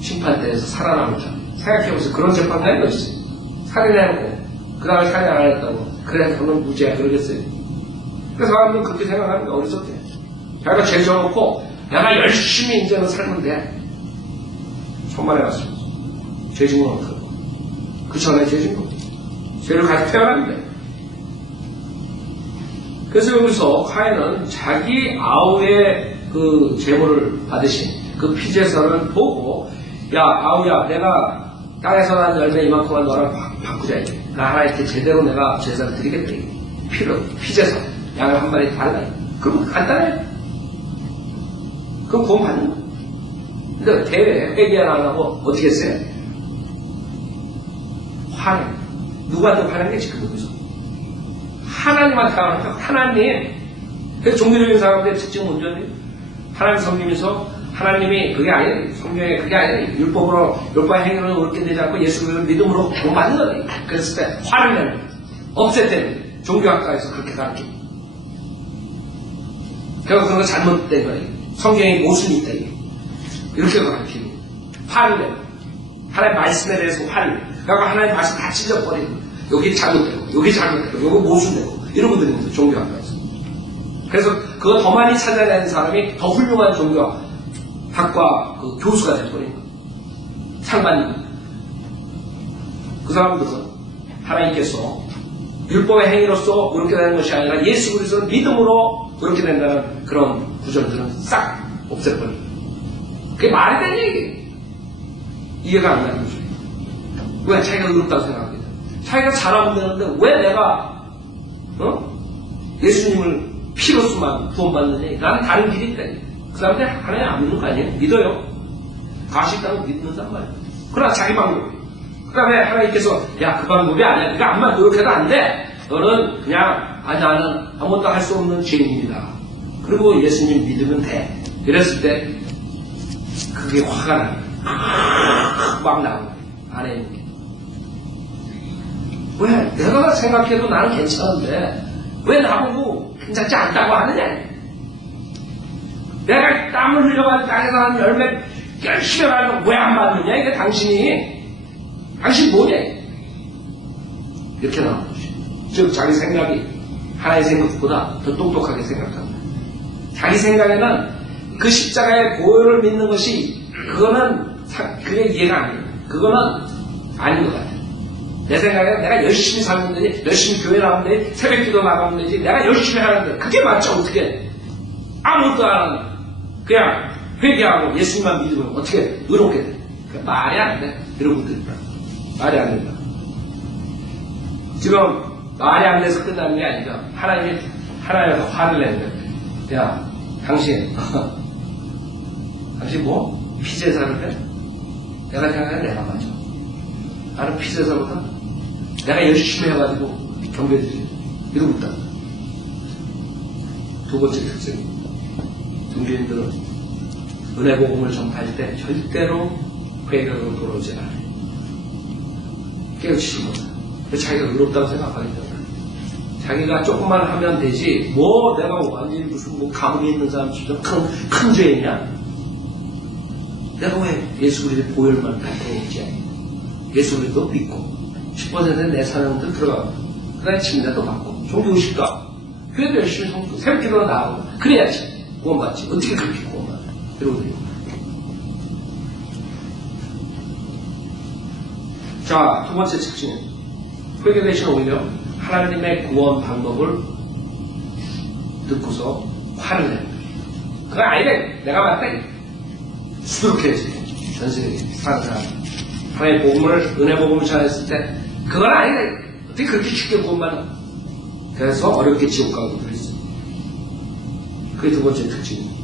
심판대에서 살아남을 자. 생각해보세요. 그런 재판관이 어딨어요? 살인해놓고 그 다음에 살인 안 했다고 그래 그러면 무죄야 그러겠어요? 그래서 사람들은 그렇게 생각합니다. 어렸을 때 자기가 죄 져놓고 내가 열심히 이제는 살면 돼. 천만에 갔습니다. 죄 진 건 어떡하고 그 전에 죄 진 거 죄를 가지고 태어났는데. 그래서 여기서 카인은 자기 아우의 그 제물을 받으신 그 피제사를 보고 야 아우야 내가 땅에서 난 열매 이만큼만 너랑 바꾸자 이게. 나 하나 이렇게 제대로 내가 제사를 드리겠다 이게. 피제사 양을 한 마리 달라. 그럼 간단해. 그럼 구원 받는 거야. 근데 대회 회개 안 하고 어떻게 했어요? 화내. 누구한테 화낸 게 지금 여기서? 하나님한테 하니까 하나님. 그래서 종교적인 사람들의 특징은 뭔지 하나님 섬기면서 하나님이 그게 아니에요. 성경에 그게 아니에요. 율법의 행위로는 옳게 되지 않고 예수 그리스도를 믿음으로 구원받는 거예요. 그랬을 때 화를 내는 없앴대는 종교학과에서 그렇게 가르치고 그래서 그런 거 잘못된 거예요. 성경에 모순이 있다 이렇게 가르치고 화를 내고 하나님 말씀에 대해서 화를 내고 그러니까 하나님 말씀 다 찔러버리고 여기 잘못되고 여기 잘못되고 여기 모순되고 이런 것들이 있어요. 종교학과에서. 그래서 그거 더 많이 찾아내는 사람이 더 훌륭한 종교학과 그 교수가 돼버린 거예요. 상 받는 거예요. 그 사람들은 하나님께서 율법의 행위로서 그렇게 되는 것이 아니라 예수 그리스도를 믿음으로 그렇게 된다는 그런 구절들은 싹 없애버린 거예요. 그게 말이 되는 얘기예요. 이해가 안 가는 거죠. 왜? 자기가 의롭다고 생각합니다. 자기가 잘하면 되는데 왜 내가 예수님을 피로서만 구원받느냐. 나는 다른 길이 있다. 그 사람들 하나님 안 믿는 거 아니에요? 믿어요. 가식다고 믿는 사람 말이에요. 그러나 자기 방법이에요. 그 다음에 하나님께서 야 그 방법이 아니야. 네가 암만 노력해도 안 돼. 너는 그냥 나는 아무것도 할 수 없는 죄인입니다. 그리고 예수님 믿으면 돼. 이랬을 때 그게 화가 나요. 막 나오고 안에 있는 게. 왜? 내가 생각해도 나는 괜찮은데 왜 나보고 괜찮지 않다고 하느냐? 내가 땀을 흘려가지고 땅에서 한 열매 열심히 하려고 왜 안 받느냐? 이게 당신 뭐냐? 이렇게 나오는 것이. 즉 자기 생각이 하나의 생각보다 더 똑똑하게 생각합니다. 자기 생각에는 그 십자가의 보혈을 믿는 것이 그게 이해가 안 돼요. 그거는 아닌 것 같아요. 내 생각에는 내가 열심히 살면 되지, 열심히 교회 나가면 되지, 새벽기도 나가면 되지, 내가 열심히 하는데 그게 맞죠? 어떻게? 아무것도 안 하는데 그냥 회개하고 예수님만 믿으면 어떻게 의롭게 돼? 말이 안 돼. 이런 분들이 말이 안 된다. 지금 말이 안 돼서 끝나는 게 아니죠. 하나님이 화를 내는 거예요. 야, 당신 뭐? 피제사를 해? 내가 생각해 내가 맞아. 나는 피제사보다 내가 열심히 해가지고 경배드리지. 이러고 있다. 두 번째 특징. 종교인들은 은혜 복음을 전파할 때 절대로 회개로 돌아오지 않아요. 깨우치지 못해요. 자기가 의롭다고 생각하기 때문에. 자기가 조금만 하면 되지, 내가 완전히 무슨 감옥에 있는 사람처럼 큰 죄이냐? 내가 왜 예수 그리스도의 보혈만 갖고 있지? 예수 그리스도 믿고 10%는 내 사명도 들어가고 그 다음에 침례도 받고 종교의식도 하고 교회도 열심히 성도 새벽기도로 나오고 그래야지 구원받지. 어떻게 그렇게 구원받아? 이러고 있는 거야. 자, 두 번째 특징은 회개 대신 오히려 하나님의 구원 방법을 듣고서 화를 내는 거예요. 그건 아니래. 내가 맞다. 수두룩해야지. 전세계 사는 사람. 하나님의 복음을, 은혜 복음을 전했을 때, 그건 아니래. 어떻게 그렇게 쉽게 구원받아? 그래서 어렵게 지옥 가고 그랬어요. 그게 두 번째 특징입니다.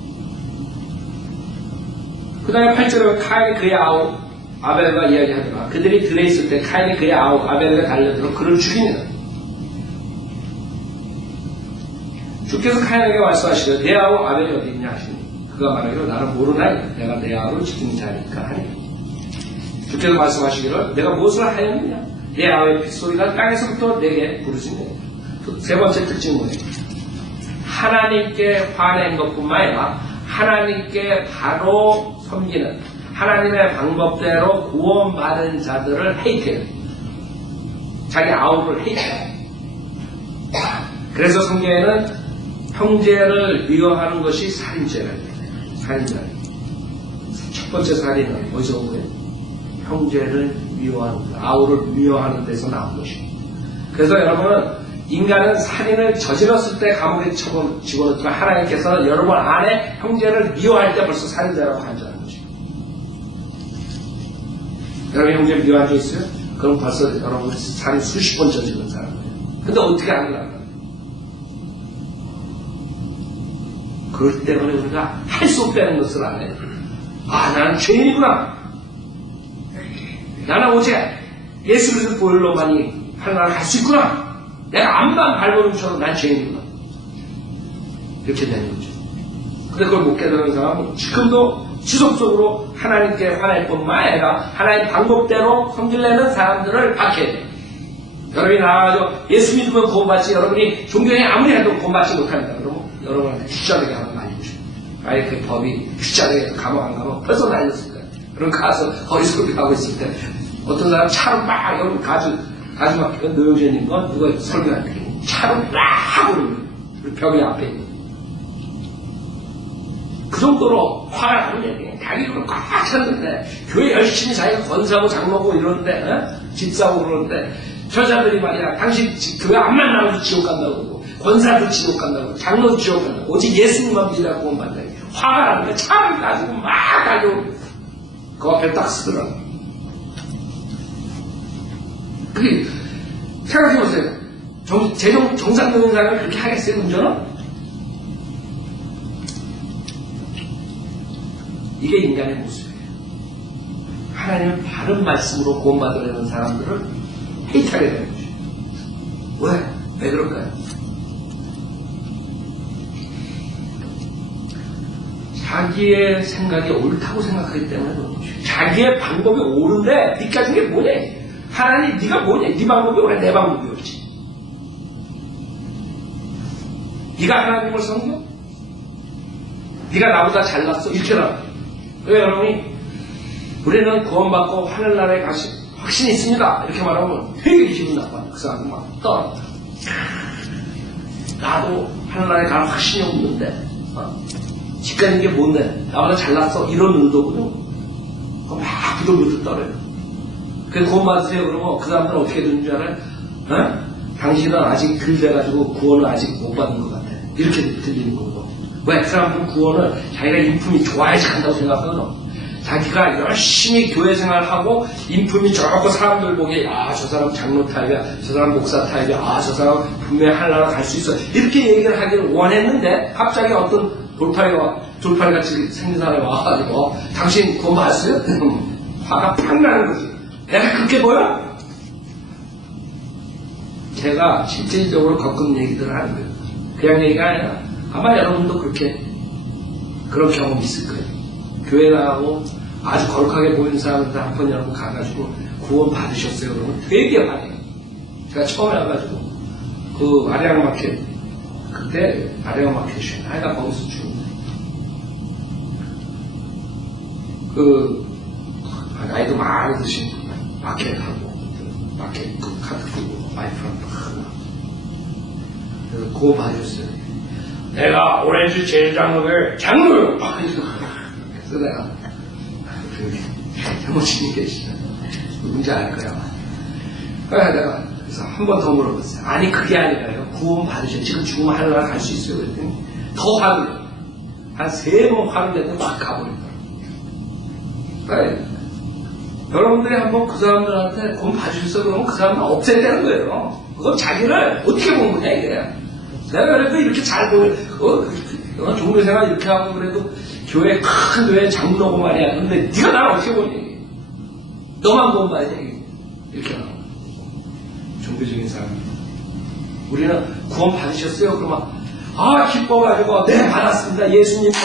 그 다음에 8절에 카인이 그의 아우 아벨과 이야기하더라. 그들이 들에 있을 때 카인이 그의 아우 아벨에게 달려들어 그를 죽입니다. 주께서 카인에게 말씀하시되 내 아우 아벨이 어디 있냐 하시니 그가 말하기를 나는 모르나이다. 내가 내 아우를 지키는 자니까 하니 주께서 말씀하시기를 내가 무엇을 하였느냐? 내 아우의 핏소리가 땅에서부터 내게 부르짖네. 세 번째 특징은 뭐예요? 하나님께 화낸 것뿐만 아니라 하나님께 바로 섬기는 하나님의 방법대로 구원받은 자들을 헤이트해요. 자기 아우를 헤이트해요. 그래서 성경에는 형제를 미워하는 것이 살인죄라고 해요. 살인죄. 첫 번째 살인은 어디서 온 거예요? 형제를 미워하는 것, 아우를 미워하는 데서 나온 것이에요. 그래서 여러분은 인간은 살인을 저질렀을 때 감옥에 집어넣지만 하나님께서는 여러분 안에 형제를 미워할 때 벌써 살인자라고 간주하는 것이에요. 여러분 형제 미워한 적 있어요? 그럼 벌써 여러분 살인 수십 번 저지른 사람이에요. 근데 어떻게 안 그럴까? 그렇기 때문에 우리가 할 수 없다는 것을 안 해요. 나는 죄인이구나. 나는 오직 예수 그리스도 보혈로만이 하나님을 갈 수 있구나. 내가 암만 발버둥쳐도 난 죄인이구나. 이렇게 되는 거죠. 근데 그걸 못 깨달은 사람은 지금도 지속적으로 하나님께 화낼 뿐만 아니라 하나님 방법대로 성질내는 사람들을 박해야 돼요. 여러분이 나와서 예수 믿으면 구원받지, 여러분이 종교에 아무리 해도 구원받지 못한다. 그러면 여러분한테 뒷자르게 하나 날리고 싶어요. 아예 그 법이 뒷자르게 감옥 안 가면 벌써 날렸을 거예요. 그럼 가서 거리소리 하고 있을 때 어떤 사람 차로 막 여러분 가지막히건 노영재님과 누가 설교할 때 차로 막 하고 벽이 앞에 있는 그 정도로 화가 나는 얘기예요. 자기 그걸 꽉 찼는데 교회 열심히 자기가 권사하고 장로고 이러는데 집사하고 그러는데 저자들이 말이야 당신 교회 안 만나면 지옥 간다고 그러고 권사도 지옥 간다고 그러고 장로도 지옥 간다고 오직 예수님만 믿으라 구원받는다. 화가 나는데 차를 가지고 막 달려오고 그 앞에 딱 쓰더라고. 그게 생각해보세요. 정상적인 사람이 그렇게 하겠어요? 운전은? 이게 인간의 모습이에요. 하나님의 바른 말씀으로 구원받으려는 사람들을 헤이트하게 되는 거죠. 왜? 왜 그럴까요? 자기의 생각이 옳다고 생각하기 때문에 그런 거죠. 자기의 방법이 옳은데 뒷가진 게 뭐냐? 하나님 네가 뭐냐? 네 방법이 왜 내 방법이 없지? 네가 하나님을 섬겨? 네가 나보다 잘났어? 이렇게 나와. 왜 여러분이 우리는 구원받고 하늘나라에 가시 확신이 있습니다. 이렇게 말하면 되게 기분 나빠요. 그 사람은 막 떠난다. 나도 하늘나라에 가는 확신이 없는데 집 가는 게 뭔데? 나보다 잘났어? 이런 의도거든요. 막 부들부들 떨어요. 그래서 구원받으세요. 그러면 그 사람들은 어떻게 되는 줄 알아요? 당신은 아직 덜 돼가지고 구원을 아직 못 받은 것 같아. 이렇게 들리는 거고. 왜? 그 사람들은 구원을 자기가 인품이 좋아야지 한다고 생각하거든. 자기가 열심히 교회 생활하고 인품이 좋고 사람들 보기에 저 사람 장로 타입이야, 저 사람 목사 타입이야, 저 사람 분명히 하늘나라 갈 수 있어. 이렇게 얘기를 하기를 원했는데 갑자기 어떤 돌팔이같이 생긴 사람이 와가지고 당신 구원 받았어요? 화가 팍 나는 거지. 내가 그렇게 보여? 제가 실질적으로 겪은 얘기들을 하는 거예요. 그냥 얘기가 아니라 아마 여러분도 그런 경험 있을 거예요. 교회 나가고 아주 거룩하게 보이는 사람한테 한번 여러분 가가지고 구원 받으셨어요? 그러면 되게 반해요. 제가 처음에 와가지고 그 아리랑마켓 그때 아리랑마켓이었나? 하여간 거기서 죽었네. 나이도 많이 드신 분 마켓하고 마켓 그 카드 들고 와이프랑 막 그래서 구원 받으셨어요. 내가 오렌지 제일장로회 장로요! 그래서 내가 장모님이 계시죠. 누군지 알 거야. 내가 그래서 한 번 더 물어봤어요. 아니 그게 아니라요. 구원 받으셔. 지금 죽으면 하늘나라 갈 수 있어요. 그랬더니 더 화를 내요. 한 3번 화를 내도 막 가버리더라고요. 그러니까 여러분들이 한번 그 사람들한테 구원 받으셨어 그러면 그 사람은 없애야 되는 거예요. 그건 자기를 어떻게 본 거냐 이게. 내가 그래도 이렇게 잘 보여. 종교생활 이렇게 하고 그래도 교회 큰 교회 장로고 말이야. 근데 네가 나를 어떻게 보니? 너만 구원 봐야 돼. 이렇게 나와. 종교적인 사람. 우리는 구원 받으셨어요? 그러면 기뻐가지고 네 받았습니다. 예수님만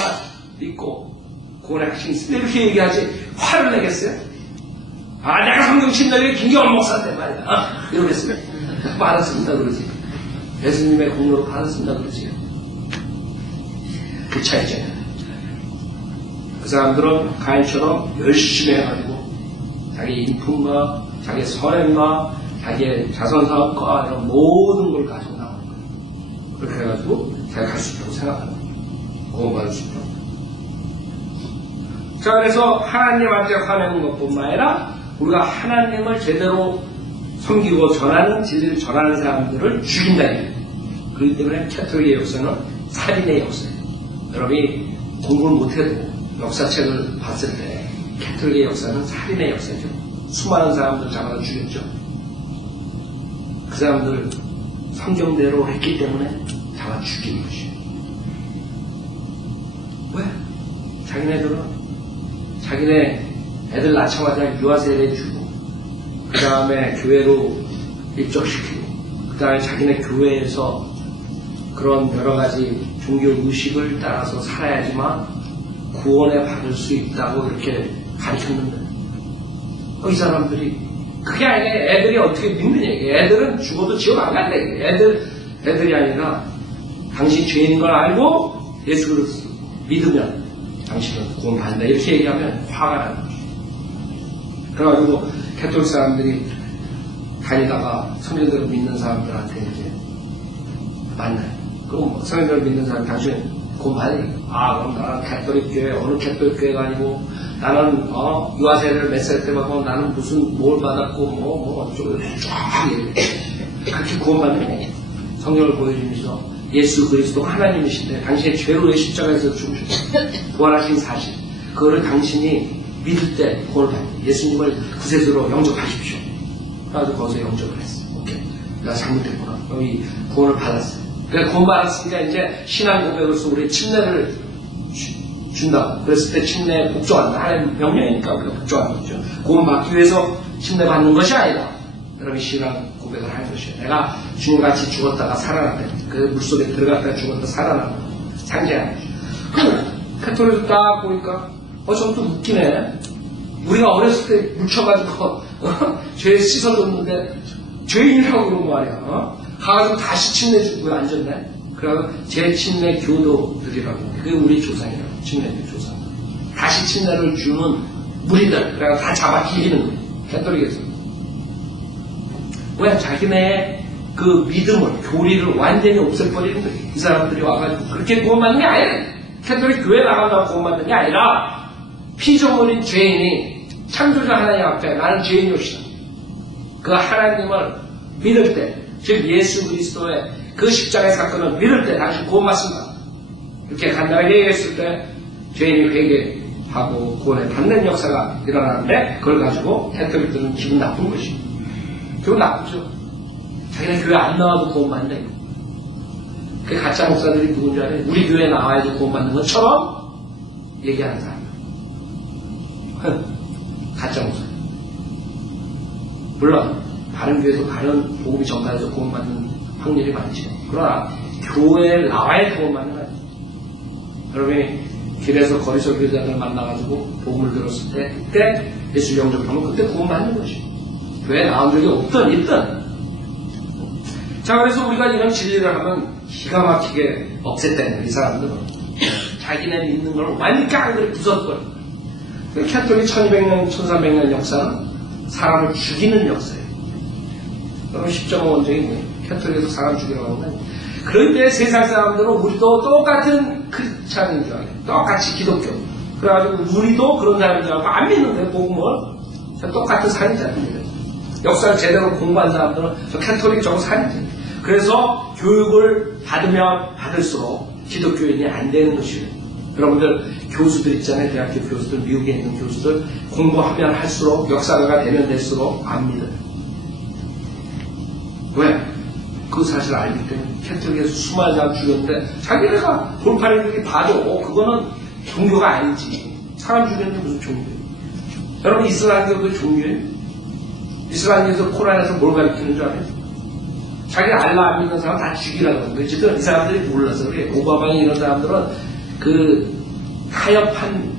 믿고 구원의 확신이 있습니다. 이렇게 얘기하지 화를 내겠어요? 내가 성경 신학의 김경원 목사인데 말이야. 이러겠어요? 받았습니다 그러지. 예수님의 공로로 받았습니다 그러지. 그 차이잖아요. 그 사람들은 가인처럼 열심히 해가지고 자기 인품과 자기 선행과 자기의 자선사업과 이런 모든 걸 가지고 나오는 거예요. 그렇게 해가지고 자기가 갈 수 있다고 생각하는 거예요. 구원받을 수 있다고. 자, 그래서 하나님한테 화내는 것뿐만 아니라 우리가 하나님을 제대로 섬기고 전하는 진리를 전하는 사람들을 죽인다. 그렇기 때문에 캐톨릭의 역사는 살인의 역사예요. 여러분이 공부를 못해도 역사책을 봤을 때 캐톨릭의 역사는 살인의 역사죠. 수많은 사람들 잡아서 죽였죠. 그 사람들 성경대로 했기 때문에 잡아 죽인 것이에요. 왜? 자기네들은 자기네 애들 낳자마자 유아세례 주고 그 다음에 교회로 입적시키고 그 다음에 자기네 교회에서 그런 여러가지 종교 의식을 따라서 살아야지만 구원에 받을 수 있다고 이렇게 가르쳤는데 이 사람들이 그게 아니라 애들이 어떻게 믿느냐. 애들은 죽어도 지옥 안 간다. 애들이 아니라 당신 죄인 걸 알고 예수 그리스도 믿으면 당신은 구원 받는다. 이렇게 얘기하면 화가 나는 거죠. 그래가지고 캐톨릭 사람들이 다니다가 성경대로 믿는 사람들한테 이제 만나요. 그럼 성경대로 믿는 사람 당신 구원 받으니 그럼 나는 캐톨릭 교회 어느 캐톨릭 교회가 아니고 나는 유아세례를 몇 살 때 받고 나는 무슨 뭘 받았고 뭐 어쩌고 쫙 얘기해. 그렇게 구원받는 거예요. 성경을 보여주면서 예수 그리스도 하나님이신데 당신의 죄로 왜 십자가에서 죽으셨어요. 부활하신 사실 그거를 당신이 믿을 때 구원을 받는 거예요. 예수님을 구세주로 영접하십시오. 그래서 거기서 영접을 했어요. 오케이. 내가 잘못했구나. 여기 구원을 받았어요. 그러니까 구원 받았으니까 이제 신앙 고백으로서 우리 침례를 준다. 그랬을 때 침례에 복종한다. 하나님 명령이니까 우리가 복종하는 거죠. 구원 받기 위해서 침례 받는 것이 아니다. 여러분이 신앙 고백을 하는 것이에요. 내가 주님같이 죽었다가 살아났다. 그 물속에 들어갔다가 죽었다 살아나는 거. 상징하는 거죠. 캐톨릭을 딱 보니까 좀 또 웃기네. 우리가 어렸을 때 묻혀가지고 죄 씻어줬는데 죄인이라고 그런 거 아니야. 가가지고 다시 침례주고 앉았네. 그래서 제 침례 교도들이라고. 그게 우리 조상이라고. 침례 조상. 다시 침례를 주는 무리들. 그래서 다 잡아 죽이는 거예요. 캐톨릭에서. 왜? 자기네 그 믿음을, 교리를 완전히 없애버리는 거예요. 이 사람들이 와가지고 그렇게 구원받는 게 아니라 캐톨릭 교회 나간다고 구원받는 게 아니라 피조물인 죄인이 창조자 하나님 앞에 나는 죄인이옵시다. 그 하나님을 믿을 때, 즉 예수 그리스도의 그 십자가의 사건을 믿을 때 당신 구원받습니다. 이렇게 간단하게 얘기했을 때 죄인이 회개하고 구원을 받는 역사가 일어나는데 그걸 가지고 캐톨릭들은 기분 나쁜 것이에요. 기분 나쁘죠. 자기네 교회 안 나와도 구원받는다 이거. 그 가짜 목사들이 누군지 알아요? 우리 교회에 나와야지 구원받는 것처럼 얘기하는 사람. 가짜 목사. 물론 다른 교회에서 다른 복음이 전파해서 구원받는 확률이 많죠. 그러나 교회에 나와야 구원받는 거예요. 여러분이 길에서 거리서 교회자들 만나가지고 복음을 들었을 때 그때 예수 영접하면 그때 구원받는 것이에요. 교회에 나온 적이 없든 있든. 자, 그래서 우리가 이런 진리를 하면 기가 막히게 없앴다는 이 사람들은 자기네 믿는 걸 완전히 부숴버려. 캐톨릭 1200년, 1300년 역사는 사람을 죽이는 역사예요. 여러분 10.5 원정이 뭐예요? 캐톨릭에서 사람 죽이라고 하는 거예요. 그런데 세상 사람들은 우리도 똑같은 크리스찬인 줄 알아요. 똑같이 기독교. 그래가지고 우리도 그런 사람인 줄 알고 안 믿는 거예요, 복음을. 똑같은 살인자입니다. 역사를 제대로 공부한 사람들은 저 캐톨릭 저거 살인자. 그래서 교육을 받으면 받을수록 기독교인이 안 되는 것이에요. 여러분들 교수들 있잖아요. 대학교 교수들, 미국에 있는 교수들 공부하면 할수록 역사가가 되면 될수록 안 믿어요. 왜? 그 사실을 알기 때문에 캐톨릭에서 수많은 사람 죽였는데 자기네가 돌팔이들이 봐도 그거는 종교가 아니지. 사람 죽였는데 무슨 종교예요? 여러분 이슬람교도 종교예요? 이슬람교에서 코란에서 뭘 가르치는 줄 알아요? 자기 알라 안 믿는 사람 다 죽이라고 하는 거예요. 지금 이 사람들이 몰라서 그래요. 오바마니 이런 사람들은 그 타협한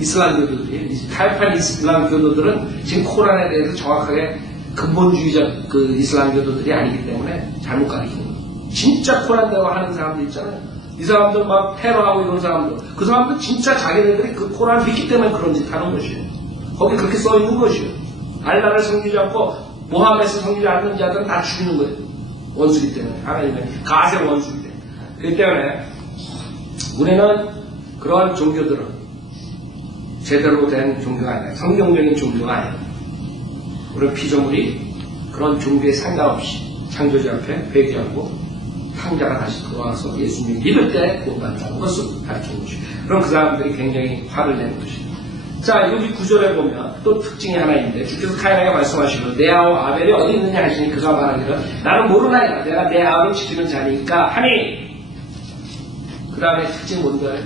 이슬람교도들이 타협한 이슬람교도들은 지금 코란에 대해서 정확하게 근본주의적 그 이슬람교도들이 아니기 때문에 잘못 가르치는 거예요. 진짜 코란대로 하는 사람들 있잖아요. 이 사람들 막 테러하고 이런 사람들 그 사람들 진짜 자기네들이 그 코란을 믿기 때문에 그런 짓 하는 것이에요. 거기 그렇게 써 있는 것이에요. 알라를 섬기지 않고 모함메드를 섬기지 않는 자들은 다 죽이는 거예요. 원수기 때문에 하나님의 가세 원수기 때문에. 그렇기 때문에 우리는 그러한 종교들은 제대로 된 종교가 아니라 성경적인 종교가 아니에요. 우리는 피조물이 그런 종교에 상관없이 창조주 앞에 회개하고 탕자가 다시 돌아와서 예수님 믿을 때 구원받는다는 것을 가르치는 것이에요. 그럼 그 사람들이 굉장히 화를 내는 것이에요. 자, 여기 구절에 보면 또 특징이 하나 있는데 주께서 카인에게 말씀하시기를 내 아우 아벨이 어디 있느냐 하시니 그가 말하기를 나는 모르나이다. 내가 내 아우를 지키는 자니까 하니 그 다음에 특징이 뭔지 알아요?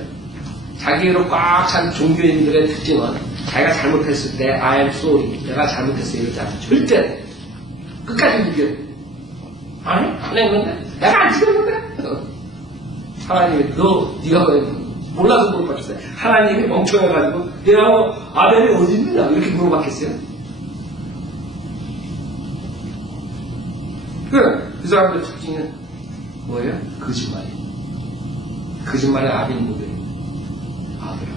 자기로 꽉 찬 종교인들의 특징은 자기가 잘못했을 때 I am sorry 내가 잘못했어 이러지 않아. 절대 끝까지 무겨. 아니 안 했는데 내가 안 죽였는데 하나님이 네가 왜 몰라서 물어봤어요. 하나님이 멍청해가지고 내가 아벨이 어디 있느냐 이렇게 물어봤겠어요. 그 사람들의 특징은 뭐예요? 거짓말이에요. 거짓말의 아빈무대예요. 아벨.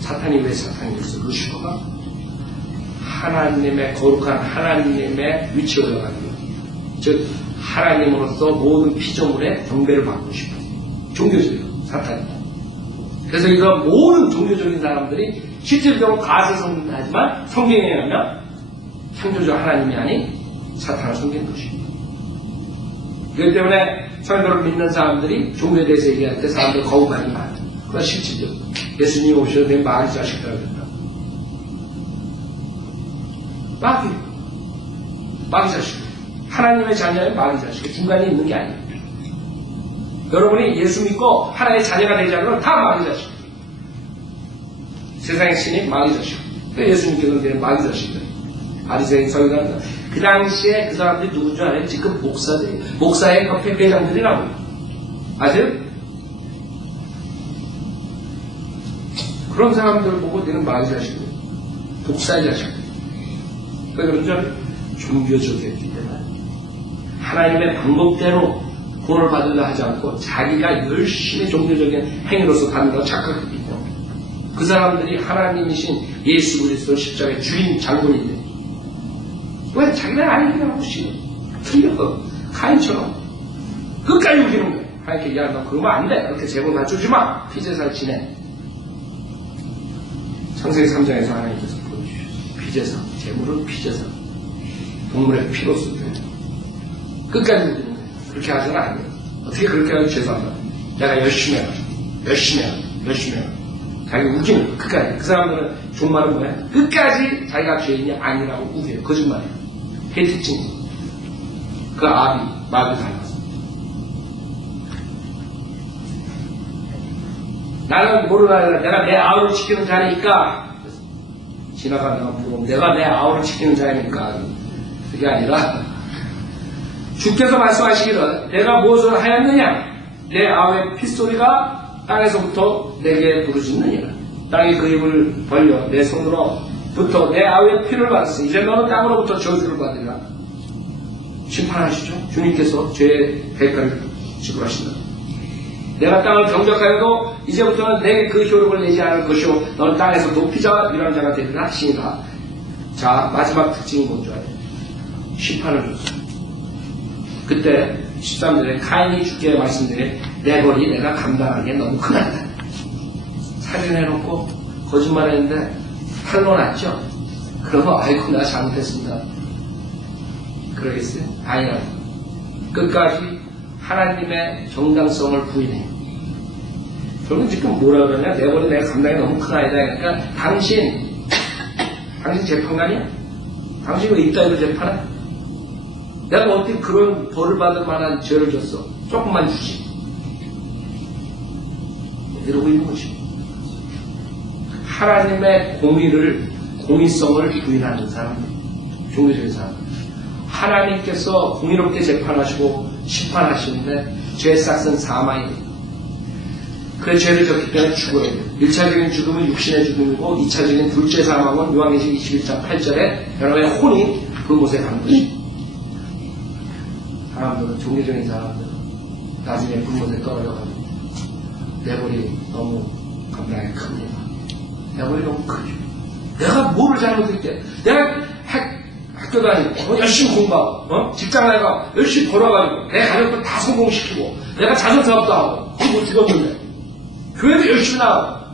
사탄이 왜 사탄이었어? 루시퍼가 하나님의 거룩한 하나님의 위치에 올라가는 즉 하나님으로서 모든 피조물의 경배를 받고 싶어요. 종교적이에요. 사탄이. 그래서 이런 모든 종교적인 사람들이 실질적으로 가세 성공하지만 성경에 의하면 창조주 하나님이 아닌 사탄을 섬기는 것입니다. 그렇기 때문에 성경을 믿는 사람들이 종교에 대해서 얘기할 때 사람들 거부감이 많아요. 그건 실질적으로 예수님이 오셔도 된 마귀 자식이라고 했다. 마귀 자식. 하나님의 자녀는 마귀 자식. 중간에 있는 게 아니에요. 여러분이 예수 믿고 하나님의 자녀가 되지 않으면 다 마귀 자식. 세상의 신이 마귀 자식. 예수 믿게는 되는 마귀 자식들. 아리새인 서기관들. 그 당시에 그 사람들이 누군지 알아요? 지금 목사들이에요. 목사의 협회 회장들이라고. 아세요? 그런 사람들을 보고 너는 마귀 자식이고 독사의 자식이고 왜 그런 줄 알아요? 종교적이었기 때문에 하나님의 방법대로 구원을 받으려 하지 않고 자기가 열심히 종교적인 행위로서 받는다고 착각했기 때문에 그 사람들이 하나님이신 예수 그리스도 십자가의 주인 장군인데 왜 자기네 아니냐고 하고 싶어 틀려 가인처럼 끝까지 우기는 거야. 하나님께 야 너 그러면 안 돼. 그렇게 제공 다 주지 마. 피제사를 지내. 창세기 3장에서 하나님께서 보여주셨어요. 피제사, 제물은 피제사. 동물의 피로 쓸 때 끝까지 우기는 거야. 그렇게 하지는 않아요. 어떻게 그렇게 하면 죄송합니다. 내가 열심히 해라. 열심히 해라. 열심히 해라. 자기 우기는 거야. 끝까지. 그 사람들은 종말은 뭐야? 끝까지 자기가 죄인이 아니라고 우겨요. 거짓말이에요. 헤티칭. 그 마귀 닮았어. 나는 모르나 내가 내 아우를 지키는 자니까 지나가다가 물어보면 내가 내 아우를 지키는 자니까 그게 아니라 주께서 말씀하시기를 내가 무엇을 하였느냐 내 아우의 핏소리가 땅에서부터 내게 부르짖느니라 땅이 그 입을 벌려 내 손으로부터 내 아우의 피를 받았으 이제 너는 땅으로부터 저주를 받으리라 심판하시죠. 주님께서 죄의 대가를 지불하신다. 내가 땅을 경작하여도 이제부터는 내게 그 효력을 내지 않을 것이요 너는 땅에서 높이자 이런 자가 되리라 하시니라. 자 마지막 특징이 뭔지 알아요? 심판을 줬어요. 그때 13절에 가인이 주께 말씀드린 내 벌이 내가 감당하기에 너무 크다. 살인해놓고 거짓말했는데 탄로났죠. 그러면 아이고 나 잘못했습니다. 그러겠어요? 아니라고. 끝까지 하나님의 정당성을 부인해요. 결국 지금 뭐라 그러냐? 내 벌이 내가 감당이 너무 큰 아이다. 그러니까 당신 재판관이야? 당신 왜 이따위로 재판해? 내가 어떻게 그런 벌을 받을 만한 죄를 줬어? 조금만 주지. 이러고 있는 거지. 하나님의 공의성을 부인하는 사람들, 종교적인 사람들. 하나님께서 공의롭게 재판하시고 심판하시는데 죄 싹은 사망이 그 죄를 졌기 때문에 죽어야 돼요. 1차적인 죽음은 육신의 죽음이고 2차적인 둘째 사망은 요한계시록 21장 8절에 여러분의 혼이 그곳에 가는 것이죠. 사람들은 종교적인 사람들은 나중에 불못에 떨어져가지고 내 벌이 너무 감당이 큽니다. 내 벌이 너무 크죠. 내가 뭐를 잘못했게 내가 학교 다니고 열심히 공부하고 직장 나가 열심히 벌어가지고 내 가족들 다 성공시키고 내가 자선사업도 하고 그거 죽었는데 교회도 열심히 나가고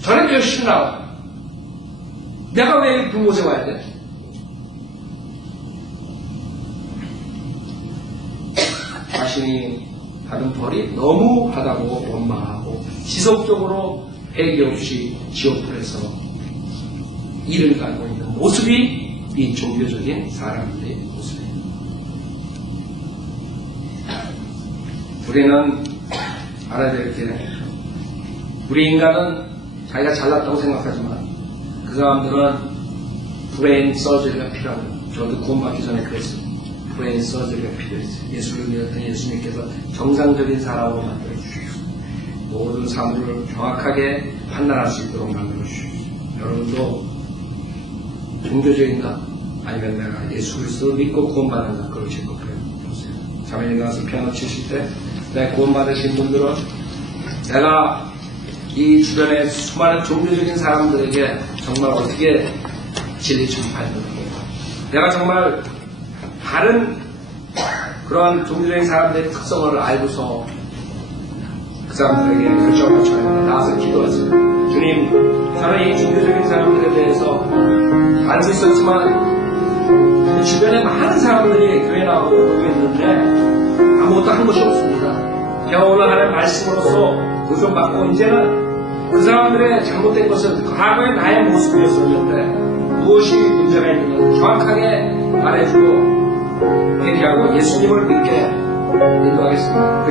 전에도 열심히 나가고 내가 왜 불못에 와야 돼? 자신이 받은 벌이 너무하다고 원망하고 지속적으로 회개 없이 지옥불에서 일을 가고 있는 모습이 이 종교적인 사람들의 모습이에요. 우리는 알아야 될 게 우리 인간은 자기가 잘났다고 생각하지만 그 사람들은 브레인 서저리가 필요합니다. 저도 구원받기 전에 그랬어요. 브레인 서저리가 필요했어요. 예수를 믿었던 예수님께서 정상적인 사람으로 만들어주셨어요. 모든 사물을 정확하게 판단할 수 있도록 만들어주셨어요. 여러분도 종교적인가? 아니면 내가 예수 그리스도를 믿고 구원받는다. 그걸 질문해 보세요. 자매님 나와서 피아노 치실 때 내가 구원받으신 분들은 내가 이 주변의 수많은 종교적인 사람들에게 정말 어떻게 진리 전파했는가. 내가 정말 다른 그런 종교적인 사람들의 특성을 알고서 그 사람들에게 결정을 쳐야 나와서 기도하세요. 주님, 저는 이 종교적인 사람들에 대해서 알 수 있었지만 그 주변에 많은 사람들이 교회 나오고 오고 있는데 아무것도 한 것이 없습니다. 제가 오늘 하는 말씀으로서 의존받고 이제는 그 사람들의 잘못된 것은 과거의 나의 모습이었었는데 무엇이 문제가 있는지 정확하게 말해주고 회개하고 예수님을 믿게 인도하겠습니다.